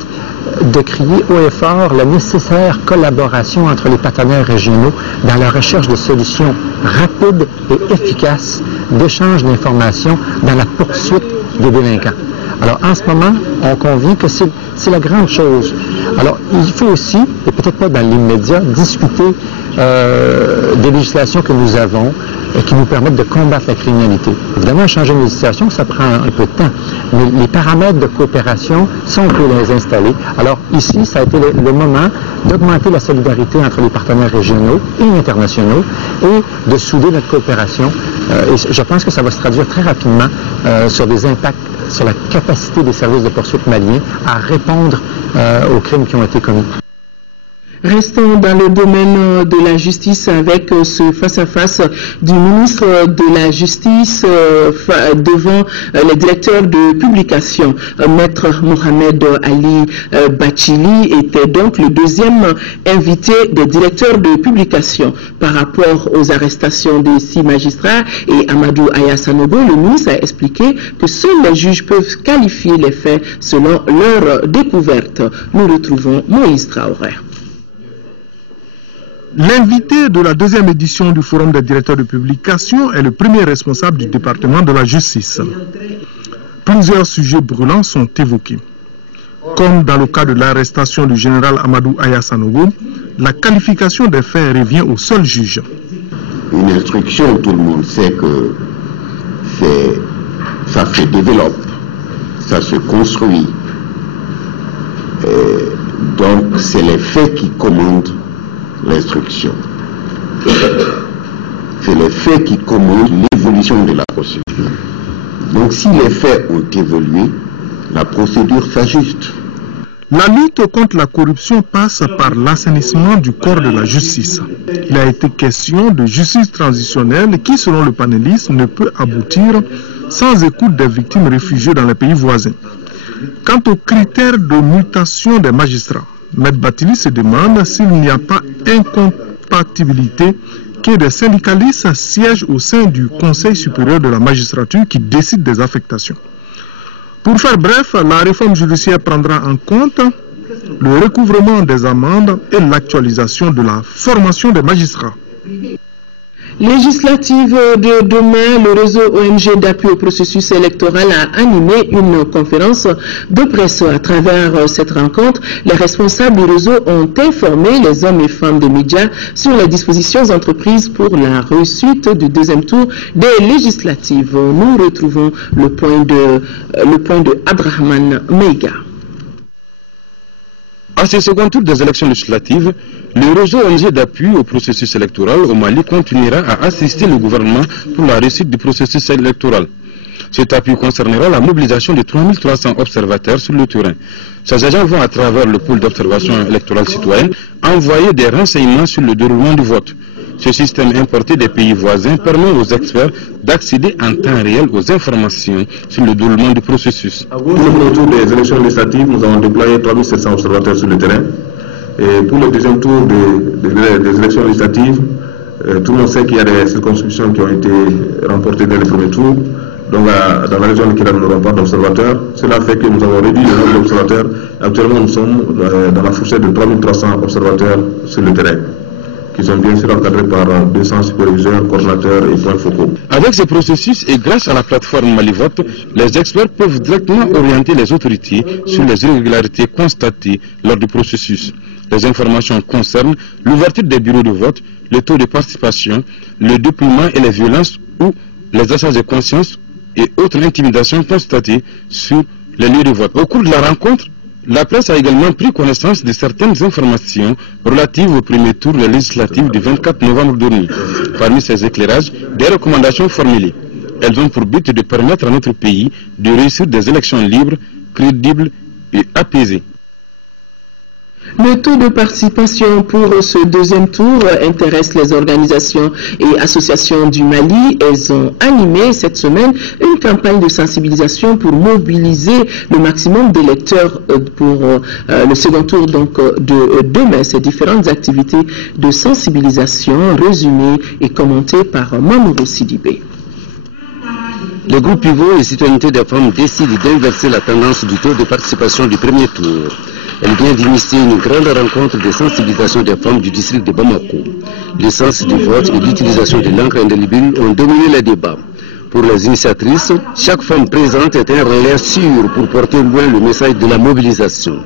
de crier haut et fort la nécessaire collaboration entre les partenaires régionaux dans la recherche de solutions rapides et efficaces d'échange d'informations dans la poursuite des délinquants. Alors en ce moment, on convient que c'est la grande chose. Alors il faut aussi, et peut-être pas dans l'immédiat, discuter des législations que nous avons et qui nous permettent de combattre la criminalité. Évidemment, changer une législation, ça prend un peu de temps, mais les paramètres de coopération, si on peut les installer. Alors ici, ça a été le moment d'augmenter la solidarité entre les partenaires régionaux et internationaux et de souder notre coopération. Et je pense que ça va se traduire très rapidement sur des impacts sur la capacité des services de poursuite maliens à répondre aux crimes qui ont été commis. Restons dans le domaine de la justice avec ce face-à-face du ministre de la Justice devant les directeurs de publication. Maître Mohamed Ali Bachili était donc le deuxième invité des directeurs de publication. Par rapport aux arrestations des 6 magistrats et Amadou Aya Sanogo, le ministre a expliqué que seuls les juges peuvent qualifier les faits selon leur découverte. Nous retrouvons Moïse Traoré. L'invité de la deuxième édition du Forum des directeurs de publication est le premier responsable du département de la justice. Plusieurs sujets brûlants sont évoqués. Comme dans le cas de l'arrestation du général Amadou Aya Sanogo, la qualification des faits revient au seul juge. Une instruction, tout le monde sait que ça se développe, ça se construit. Donc c'est les faits qui commandent l'instruction. C'est les faits qui commandent l'évolution de la procédure. Donc si les faits ont évolué, la procédure s'ajuste. La lutte contre la corruption passe par l'assainissement du corps de la justice. Il a été question de justice transitionnelle qui, selon le panéliste, ne peut aboutir sans écoute des victimes réfugiées dans les pays voisins. Quant aux critères de mutation des magistrats, M. Batili se demande s'il n'y a pas incompatibilité que des syndicalistes siègent au sein du Conseil supérieur de la magistrature qui décide des affectations. Pour faire bref, la réforme judiciaire prendra en compte le recouvrement des amendes et l'actualisation de la formation des magistrats. Législative de demain, le réseau ONG d'appui au processus électoral a animé une conférence de presse. À travers cette rencontre, les responsables du réseau ont informé les hommes et femmes des médias sur les dispositions entreprises pour la réussite du deuxième tour des législatives. Nous retrouvons le point de Abdrahman Meiga. À ce second tour des élections législatives, le réseau ONG d'appui au processus électoral au Mali continuera à assister le gouvernement pour la réussite du processus électoral. Cet appui concernera la mobilisation de 3300 observateurs sur le terrain. Ces agents vont, à travers le pôle d'observation électorale citoyenne, envoyer des renseignements sur le déroulement du vote. Ce système importé des pays voisins permet aux experts d'accéder en temps réel aux informations sur le déroulement du processus. Pour le premier tour des élections législatives, nous avons déployé 3700 observateurs sur le terrain. Et pour le deuxième tour des élections législatives, tout le monde sait qu'il y a des circonscriptions qui ont été remportées dès le premier tour. Donc dans la région de Kidal, nous n'aurons pas d'observateurs. Cela fait que nous avons réduit le nombre d'observateurs. Actuellement, nous sommes dans la fourchette de 3300 observateurs sur le terrain, qui sont bien sûr encadrés par 200 superviseurs, coordinateurs et points focaux. Avec ce processus et grâce à la plateforme Malivote, les experts peuvent directement orienter les autorités sur les irrégularités constatées lors du processus. Les informations concernent l'ouverture des bureaux de vote, le taux de participation, le dépouillement et les violences ou les assaillants de conscience et autres intimidations constatées sur les lieux de vote. Au cours de la rencontre, la presse a également pris connaissance de certaines informations relatives au premier tour des législatives du 24 novembre dernier. Parmi ces éclairages, des recommandations formulées. Elles ont pour but de permettre à notre pays de réussir des élections libres, crédibles et apaisées. Le taux de participation pour ce deuxième tour intéresse les organisations et associations du Mali. Elles ont animé cette semaine une campagne de sensibilisation pour mobiliser le maximum d'électeurs pour le second tour donc, de demain. Ces différentes activités de sensibilisation résumées et commentées par Mamoudou Sidibé. Le groupe Pivot et Citoyenneté des femmes décide d'inverser la tendance du taux de participation du premier tour. Elle vient d'initier une grande rencontre de sensibilisation des femmes du district de Bamako. L'essence du vote et l'utilisation de l'encre indélébile ont dominé les débats. Pour les initiatrices, chaque femme présente est un relais sûr pour porter loin le message de la mobilisation.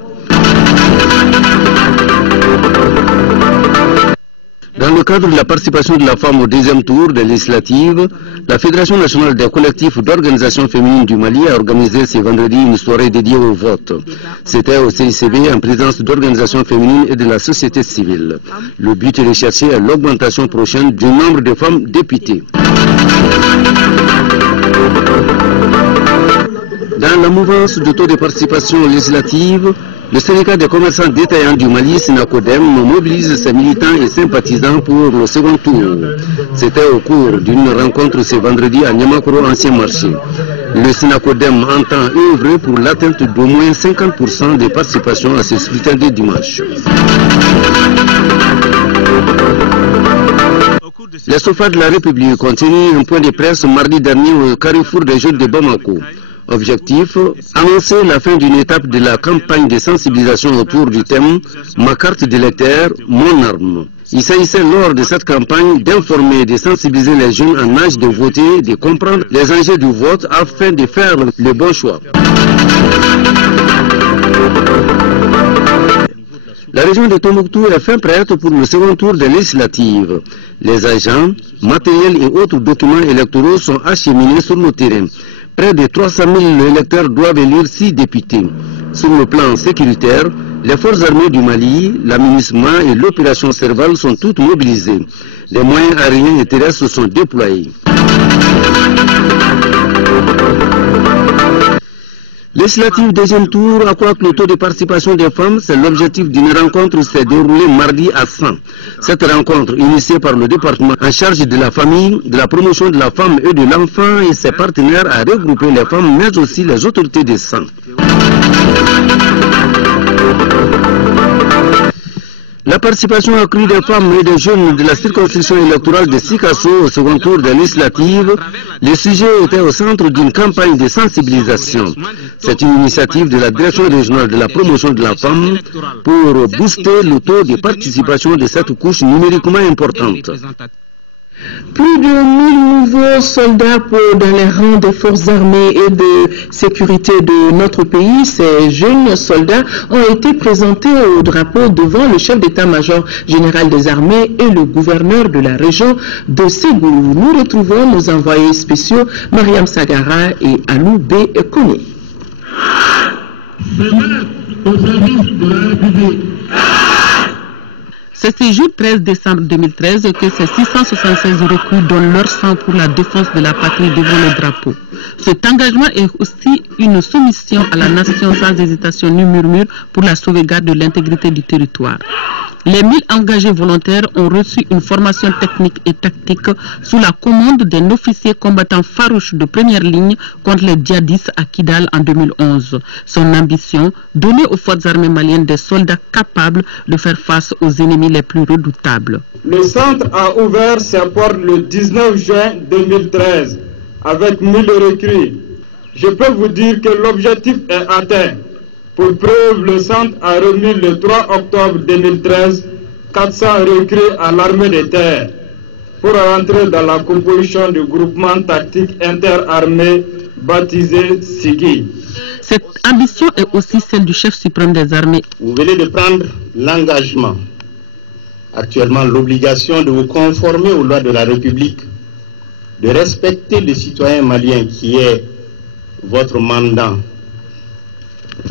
Dans le cadre de la participation de la femme au deuxième tour des législatives, la Fédération nationale des collectifs d'organisations féminines du Mali a organisé ce vendredi une soirée dédiée au vote. C'était au CICB en présence d'organisations féminines et de la société civile. Le but est de chercher à l'augmentation prochaine du nombre de femmes députées. Dans la mouvance de taux de participation législative, le syndicat des commerçants détaillants du Mali, Sinacodem, mobilise ses militants et sympathisants pour le second tour. C'était au cours d'une rencontre ce vendredi à Niamakoro, ancien marché. Le Sinacodem entend œuvrer pour l'atteinte d'au moins 50% de participation à ce scrutin de dimanche. Les soldats de la République ont tenu un point de presse mardi dernier au carrefour des Jeux de Bamako. Objectif, annoncer la fin d'une étape de la campagne de sensibilisation autour du thème « Ma carte d'électeur, mon arme ». Il s'agissait lors de cette campagne d'informer et de sensibiliser les jeunes en âge de voter, de comprendre les enjeux du vote afin de faire le bon choix. La région de Tombouctou est fin prête pour le second tour des législatives. Les agents, matériels et autres documents électoraux sont acheminés sur le terrain. Près de 300 000 électeurs doivent élire 6 députés. Sur le plan sécuritaire, les forces armées du Mali, la MINUSMA et l'opération Serval sont toutes mobilisées. Les moyens aériens et terrestres sont déployés. Législative deuxième tour, accroître le taux de participation des femmes, c'est l'objectif d'une rencontre qui s'est déroulée mardi à 100. Cette rencontre, initiée par le département en charge de la famille, de la promotion de la femme et de l'enfant et ses partenaires, a regroupé les femmes, mais aussi les autorités de sang. La participation accrue des femmes et des jeunes de la circonscription électorale de Sikasso au second tour des législatives, le sujet était au centre d'une campagne de sensibilisation. C'est une initiative de la direction régionale de la promotion de la femme pour booster le taux de participation de cette couche numériquement importante. Plus de 1000 nouveaux soldats dans les rangs des forces armées et de sécurité de notre pays. Ces jeunes soldats ont été présentés au drapeau devant le chef d'état-major général des armées et le gouverneur de la région de Ségou. Nous retrouvons nos envoyés spéciaux Mariam Sagara et Alou B. Kone. C'est ce jour 13 décembre 2013 que ces 676 recrues donnent leur sang pour la défense de la patrie devant le drapeau. Cet engagement est aussi une soumission à la nation sans hésitation ni murmure pour la sauvegarde de l'intégrité du territoire. Les 1000 engagés volontaires ont reçu une formation technique et tactique sous la commande d'un officier combattant farouche de première ligne contre les djihadistes à Kidal en 2011. Son ambition, donner aux forces armées maliennes des soldats capables de faire face aux ennemis les plus redoutables. Le centre a ouvert ses portes le 19 juin 2013 avec 1000 recrues. Je peux vous dire que l'objectif est atteint. Pour preuve, le centre a remis le 3 octobre 2013 400 recrues à l'armée de terre pour rentrer dans la composition du groupement tactique interarmé baptisé SIGI. Cette ambition est aussi celle du chef suprême des armées. Vous venez de prendre l'engagement, actuellement l'obligation de vous conformer aux lois de la République, de respecter les citoyens maliens qui est votre mandat.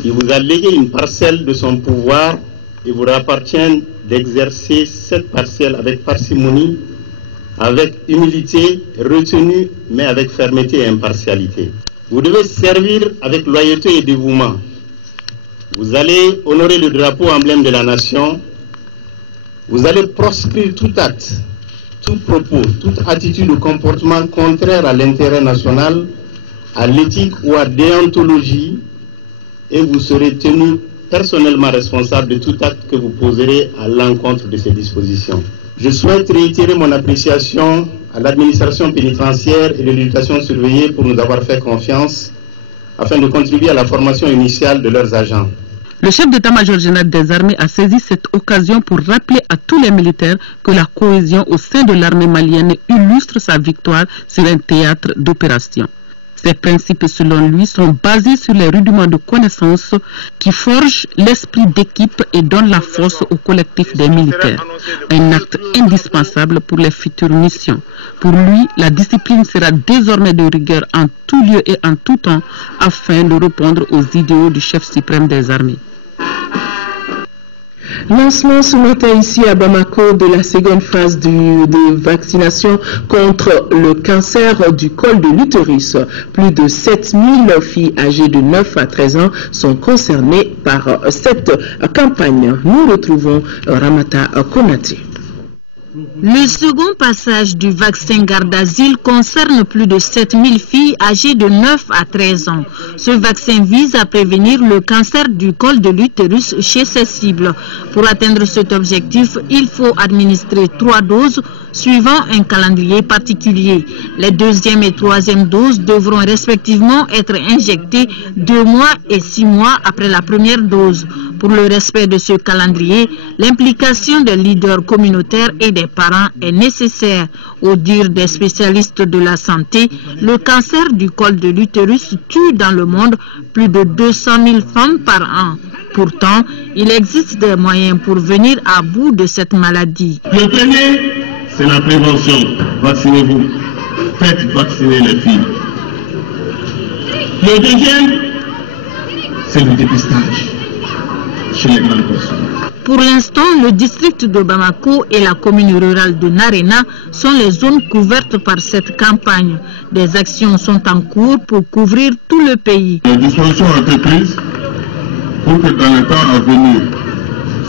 Il vous a légué une parcelle de son pouvoir et vous appartient d'exercer cette parcelle avec parcimonie, avec humilité, retenue, mais avec fermeté et impartialité. Vous devez servir avec loyauté et dévouement. Vous allez honorer le drapeau emblème de la nation. Vous allez proscrire tout acte, tout propos, toute attitude ou comportement contraire à l'intérêt national, à l'éthique ou à déontologie, et vous serez tenu personnellement responsable de tout acte que vous poserez à l'encontre de ces dispositions. Je souhaite réitérer mon appréciation à l'administration pénitentiaire et de l'éducation surveillée pour nous avoir fait confiance afin de contribuer à la formation initiale de leurs agents. Le chef d'état-major général des armées a saisi cette occasion pour rappeler à tous les militaires que la cohésion au sein de l'armée malienne illustre sa victoire sur un théâtre d'opération. Ces principes, selon lui, sont basés sur les rudiments de connaissances qui forgent l'esprit d'équipe et donnent la force au collectif des militaires. Un acte indispensable pour les futures missions. Pour lui, la discipline sera désormais de rigueur en tout lieu et en tout temps afin de répondre aux idéaux du chef suprême des armées. Lancement ce matin ici à Bamako de la seconde phase de vaccination contre le cancer du col de l'utérus. Plus de 7000 filles âgées de 9 à 13 ans sont concernées par cette campagne. Nous retrouvons Ramata Konate. Le second passage du vaccin Gardasil concerne plus de 7000 filles âgées de 9 à 13 ans. Ce vaccin vise à prévenir le cancer du col de l'utérus chez ses cibles. Pour atteindre cet objectif, il faut administrer 3 doses suivant un calendrier particulier. Les deuxième et troisième doses devront respectivement être injectées 2 mois et 6 mois après la première dose. Pour le respect de ce calendrier, l'implication des leaders communautaires et des parents est nécessaire. Au dire des spécialistes de la santé, le cancer du col de l'utérus tue dans le monde plus de 200 000 femmes par an. Pourtant, il existe des moyens pour venir à bout de cette maladie. Le premier, c'est la prévention. Vaccinez-vous. Faites vacciner les filles. Le deuxième, c'est le dépistage chez les grandes personnes. Pour l'instant, le district de Bamako et la commune rurale de Narena sont les zones couvertes par cette campagne. Des actions sont en cours pour couvrir tout le pays. Les dispositions ont été prises pour que dans les temps à venir,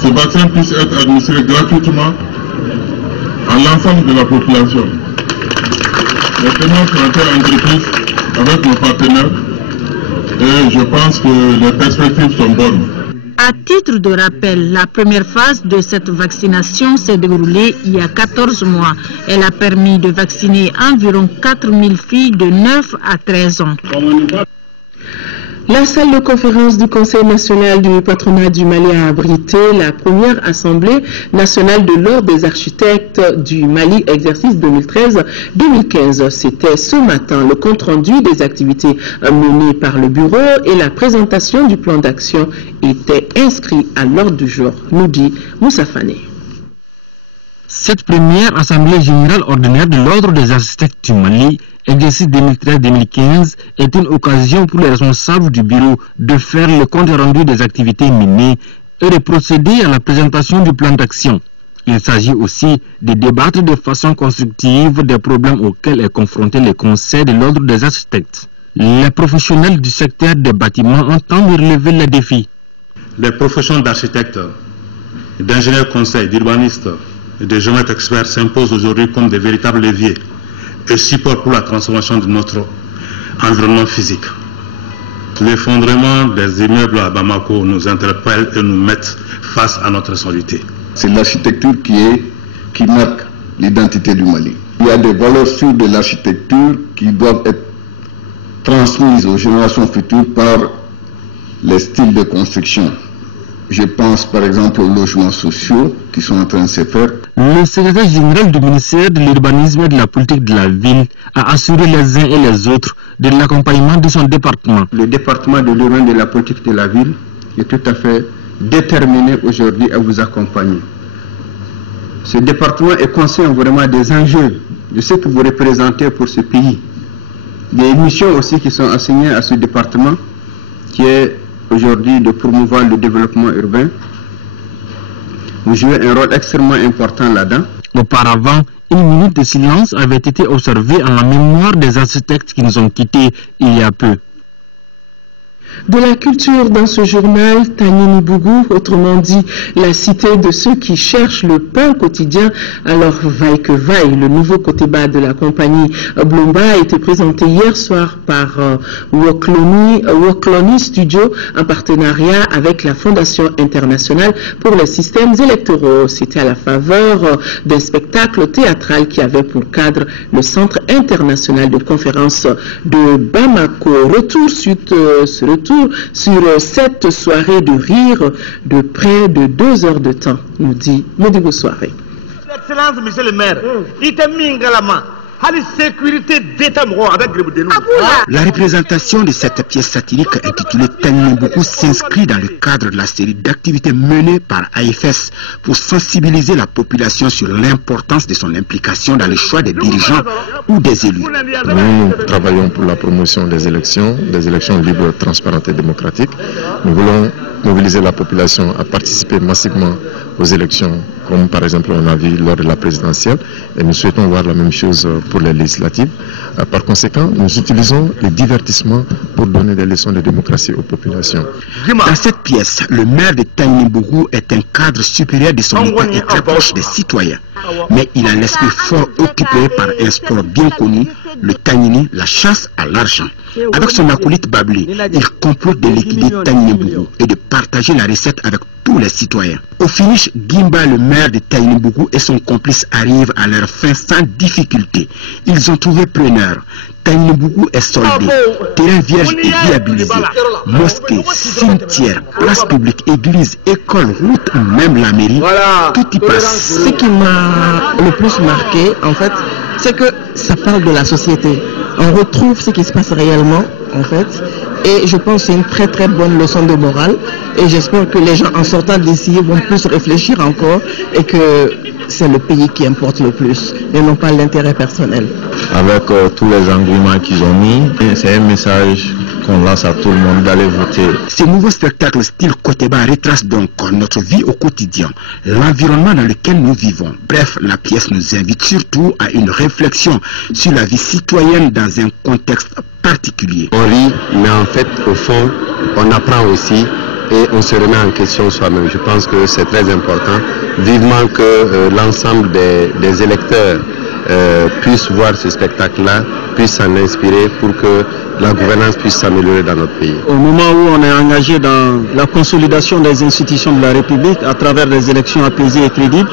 ce vaccin puisse être administré gratuitement à l'ensemble de la population. Maintenant, c'est une entreprise avec nos partenaires et je pense que les perspectives sont bonnes. À titre de rappel, la première phase de cette vaccination s'est déroulée il y a 14 mois. Elle a permis de vacciner environ 4000 filles de 9 à 13 ans. La salle de conférence du Conseil national du patronat du Mali a abrité la première assemblée nationale de l'ordre des architectes du Mali, exercice 2013-2015. C'était ce matin le compte-rendu des activités menées par le bureau et la présentation du plan d'action était inscrit à l'ordre du jour, nous dit Moussa Fane. Cette première assemblée générale ordinaire de l'ordre des architectes du Mali, exercice 2013-2015, est une occasion pour les responsables du bureau de faire le compte rendu des activités menées et de procéder à la présentation du plan d'action. Il s'agit aussi de débattre de façon constructive des problèmes auxquels est confronté le Conseil de l'ordre des architectes. Les professionnels du secteur des bâtiments entendent relever les défis. Les professions d'architectes, d'ingénieurs conseils, d'urbanistes et de géomètres experts s'imposent aujourd'hui comme des véritables leviers et support pour la transformation de notre environnement physique. L'effondrement des immeubles à Bamako nous interpelle et nous met face à notre responsabilité. C'est l'architecture qui marque l'identité du Mali. Il y a des valeurs sûres de l'architecture qui doivent être transmises aux générations futures par les styles de construction. Je pense par exemple aux logements sociaux qui sont en train de se faire. Le secrétaire général du ministère de l'Urbanisme et de la Politique de la Ville a assuré les uns et les autres de l'accompagnement de son département. Le département de l'Urbanisme et de la Politique de la Ville est tout à fait déterminé aujourd'hui à vous accompagner. Ce département est conscient vraiment des enjeux, de ce que vous représentez pour ce pays. Des missions aussi qui sont assignées à ce département qui est aujourd'hui de promouvoir le développement urbain. Vous jouez un rôle extrêmement important là-dedans. Auparavant, une minute de silence avait été observée en la mémoire des architectes qui nous ont quittés il y a peu. De la culture dans ce journal, Tanini Bougou, autrement dit la cité de ceux qui cherchent le pain quotidien. Alors vaille que vaille, le nouveau côté bas de la compagnie Blomba a été présenté hier soir par Wokloni Studio en partenariat avec la Fondation internationale pour les systèmes électoraux. C'était à la faveur d'un spectacle théâtral qui avait pour cadre le Centre international de conférences de Bamako. Retour sur cette soirée de rire de près de 2 heures de temps, nous dit Modibo Soirée. Excellence, monsieur le maire, ite mingalama, La représentation de cette pièce satirique intitulée Tanyembuku s'inscrit dans le cadre de la série d'activités menées par AFS pour sensibiliser la population sur l'importance de son implication dans le choix des dirigeants ou des élus. Nous travaillons pour la promotion des élections libres, transparentes et démocratiques. Nous voulons mobiliser la population à participer massivement aux élections, comme par exemple on a vu lors de la présidentielle, et nous souhaitons voir la même chose pour les législatives. Par conséquent, nous utilisons le divertissement pour donner des leçons de démocratie aux populations. Dans cette pièce, le maire de Tanyembuku est un cadre supérieur de son état et très proche des citoyens. Mais il a l'esprit fort occupé par un sport bien connu, le Tanyini, la chasse à l'argent. Avec son acolyte Bablé, il complote de liquider Tanyembuku et de partager la recette avec tous les citoyens. Au finish, Gimba, le maire de Tanyembuku, et son complice arrivent à leur fin sans difficulté. Ils ont trouvé preneur. Tanyembuku est soldé, terrain vierge est viabilisé, mosquée, cimetière, place publique, église, école, route, même la mairie, tout y passe. Ce qui m'a le plus marqué, en fait, c'est que ça parle de la société. On retrouve ce qui se passe réellement, en fait, et je pense que c'est une très très bonne leçon de morale, et j'espère que les gens en sortant d'ici vont plus réfléchir encore, et que c'est le pays qui importe le plus, et non pas l'intérêt personnel. Avec tous les engouements qu'ils ont mis, c'est un message qu'on lance à tout le monde d'aller voter. Ces nouveaux spectacles style Koteba retracent donc notre vie au quotidien, l'environnement dans lequel nous vivons. Bref, la pièce nous invite surtout à une réflexion sur la vie citoyenne dans un contexte particulier. On rit, mais en fait, au fond, on apprend aussi et on se remet en question soi-même. Je pense que c'est très important. Vivement que l'ensemble des électeurs puissent voir ce spectacle-là, puissent s'en inspirer pour que la gouvernance puisse s'améliorer dans notre pays. Au moment où on est engagé dans la consolidation des institutions de la République à travers des élections apaisées et crédibles,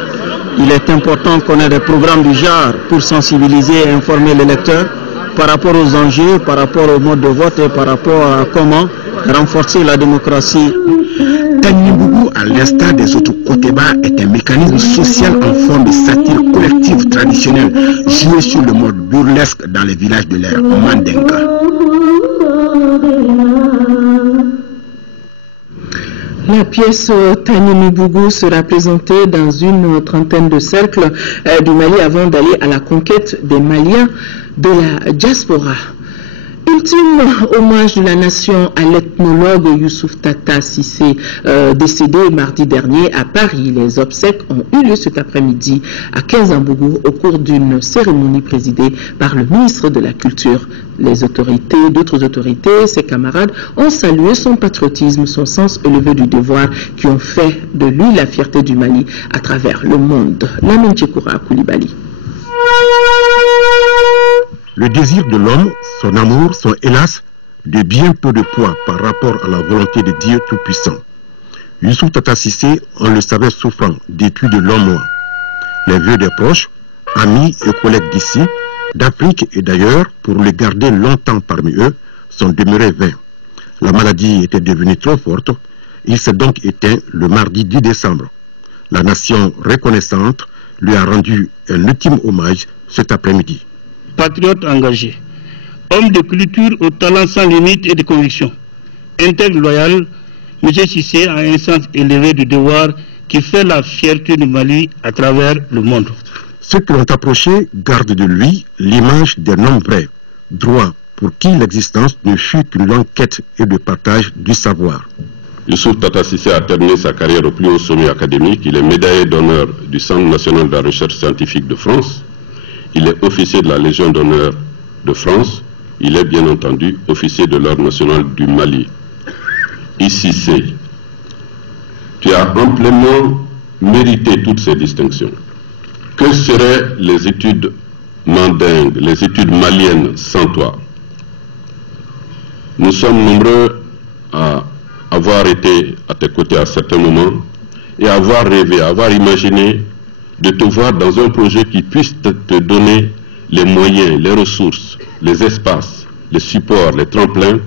il est important qu'on ait des programmes du genre pour sensibiliser et informer l'électeur par rapport aux enjeux, par rapport au mode de vote et par rapport à comment renforcer la démocratie. Tanyembuku, à l'instar des autres Koteba, est un mécanisme social en forme de satire collective traditionnelle joué sur le mode burlesque dans les villages de l'ère Mandinka. La pièce Tanyembuku sera présentée dans une trentaine de cercles du Mali avant d'aller à la conquête des Maliens de la diaspora. Ultime hommage de la nation à l'ethnologue Youssouf Tata Cissé, décédé mardi dernier à Paris. Les obsèques ont eu lieu cet après-midi à Kinzambougou au cours d'une cérémonie présidée par le ministre de la Culture. Les autorités, d'autres autorités, ses camarades ont salué son patriotisme, son sens élevé du devoir qui ont fait de lui la fierté du Mali à travers le monde. Lamine Tchekoura Koulibaly. Le désir de l'homme, son amour sont hélas de bien peu de poids par rapport à la volonté de Dieu Tout-Puissant. Youssouf Tata Cissé, on le savait souffrant depuis de longs mois. Les vœux des proches, amis et collègues d'ici, d'Afrique et d'ailleurs, pour le garder longtemps parmi eux, sont demeurés vains. La maladie était devenue trop forte, il s'est donc éteint le mardi 10 décembre. La nation reconnaissante lui a rendu un ultime hommage cet après-midi. Patriote engagé, homme de culture au talent sans limite et de conviction, intègre loyal, M. Cissé a un sens élevé du devoir qui fait la fierté du Mali à travers le monde. Ceux qui l'ont approché gardent de lui l'image d'un homme vrai, droit, pour qui l'existence ne fut qu'une longue quête et de partage du savoir. Youssouf Tata Cissé a terminé sa carrière au plus haut sommet académique. Il est médaillé d'honneur du Centre national de la recherche scientifique de France. Il est officier de la Légion d'honneur de France. Il est bien entendu officier de l'Ordre national du Mali. Ici, tu as amplement mérité toutes ces distinctions. Que seraient les études mandingues, les études maliennes sans toi? Nous sommes nombreux à avoir été à tes côtés à certains moments et à avoir rêvé, à avoir imaginé de te voir dans un projet qui puisse te donner les moyens, les ressources, les espaces, les supports, les tremplins,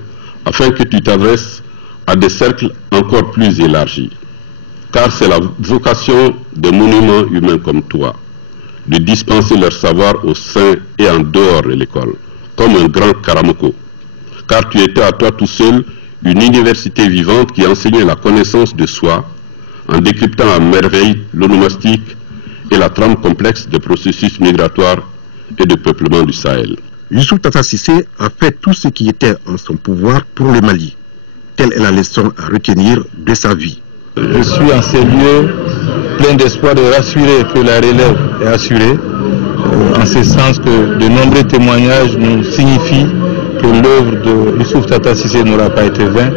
afin que tu t'adresses à des cercles encore plus élargis. Car c'est la vocation des monuments humains comme toi, de dispenser leur savoir au sein et en dehors de l'école, comme un grand Karamoko. Car tu étais à toi tout seul une université vivante qui enseignait la connaissance de soi, en décryptant à merveille l'onomastique et la trame complexe des processus migratoires et de peuplement du Sahel. Youssouf Tata Cissé a fait tout ce qui était en son pouvoir pour le Mali. Telle est la leçon à retenir de sa vie. Je suis en ces lieux plein d'espoir de rassurer que la relève est assurée, en ce sens que de nombreux témoignages nous signifient que l'œuvre de Youssouf Tata Cissé n'aura pas été vaine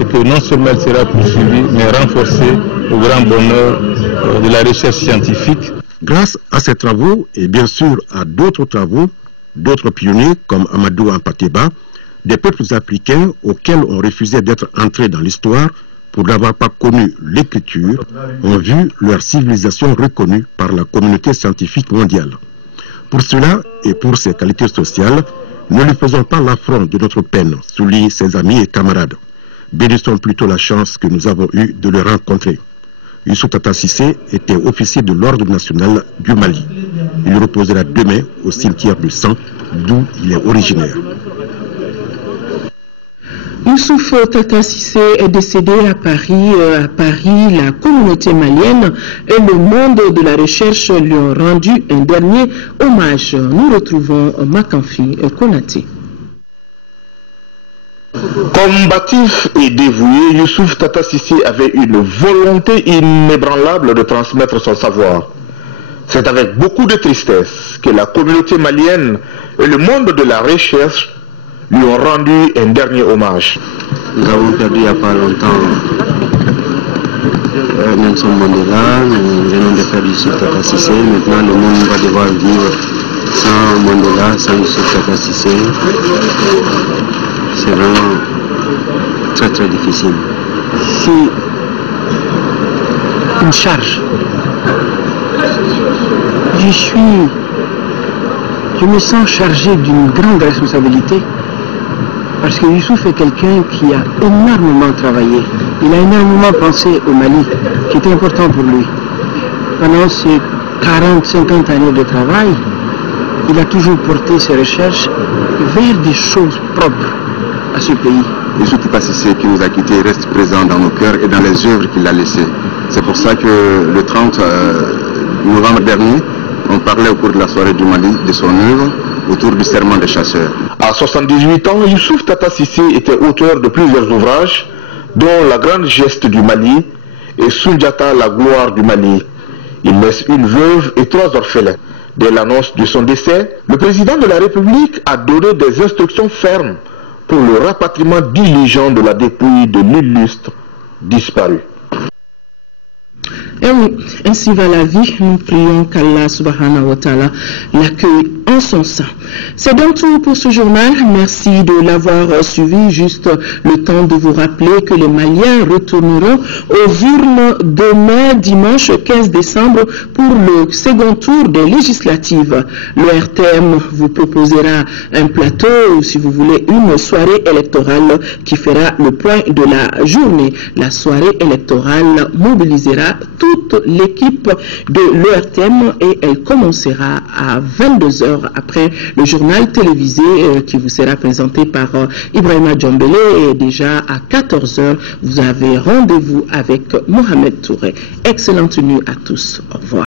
et que non seulement elle sera poursuivie, mais renforcée au grand bonheur de la recherche scientifique. Grâce à ces travaux et bien sûr à d'autres travaux, d'autres pionniers comme Amadou Ampateba, des peuples africains auxquels on refusait d'être entrés dans l'histoire pour n'avoir pas connu l'écriture, ont vu leur civilisation reconnue par la communauté scientifique mondiale. Pour cela et pour ses qualités sociales, ne lui faisons pas l'affront de notre peine, soulignent ses amis et camarades. Bénissons plutôt la chance que nous avons eue de le rencontrer. Youssouf Tata Cissé était officier de l'Ordre national du Mali. Il reposera demain au cimetière du Sang, d'où il est originaire. Youssouf Tata Cissé est décédé à Paris. La communauté malienne et le monde de la recherche lui ont rendu un dernier hommage. Nous retrouvons Makamfi Konaté. Combatif et dévoué, Youssouf Tata Cissé avait une volonté inébranlable de transmettre son savoir. C'est avec beaucoup de tristesse que la communauté malienne et le monde de la recherche lui ont rendu un dernier hommage. Nous avons perdu il n'y a pas longtemps Nelson Mandela, nous venons de perdre Youssouf Tata Cissé. Maintenant le monde va devoir vivre sans Mandela, sans Youssouf Tata Cissé. C'est vraiment très très difficile. C'est une charge. Je me sens chargé d'une grande responsabilité parce que Youssouf est quelqu'un qui a énormément travaillé. Il a énormément pensé au Mali, qui était important pour lui. Pendant ces 40-50 années de travail, il a toujours porté ses recherches vers des choses propres à ce pays. Youssouf Tata Cissé qui nous a quittés reste présent dans nos cœurs et dans les œuvres qu'il a laissées. C'est pour ça que le 30 novembre dernier, on parlait au cours de la soirée du Mali de son œuvre autour du serment des chasseurs. À 78 ans, Youssouf Tata Cissé était auteur de plusieurs ouvrages, dont La Grande Geste du Mali et Soundiata, la gloire du Mali. Il laisse une veuve et 3 orphelins. Dès l'annonce de son décès, le président de la République a donné des instructions fermes pour le rapatriement diligent de la dépouille de l'illustre disparu. Et oui, ainsi va la vie. Nous prions qu'Allah subhanahu wa ta'ala l'accueille en son sein. C'est donc tout pour ce journal. Merci de l'avoir suivi. Juste le temps de vous rappeler que les Maliens retourneront aux urnes demain, dimanche 15 décembre, pour le second tour des législatives. Le RTM vous proposera un plateau, ou si vous voulez, une soirée électorale qui fera le point de la journée. La soirée électorale mobilisera toute l'équipe de l'ERTM et elle commencera à 22h après le journal télévisé qui vous sera présenté par Ibrahima Djambélé, et déjà à 14h vous avez rendez-vous avec Mohamed Touré. Excellente nuit à tous. Au revoir.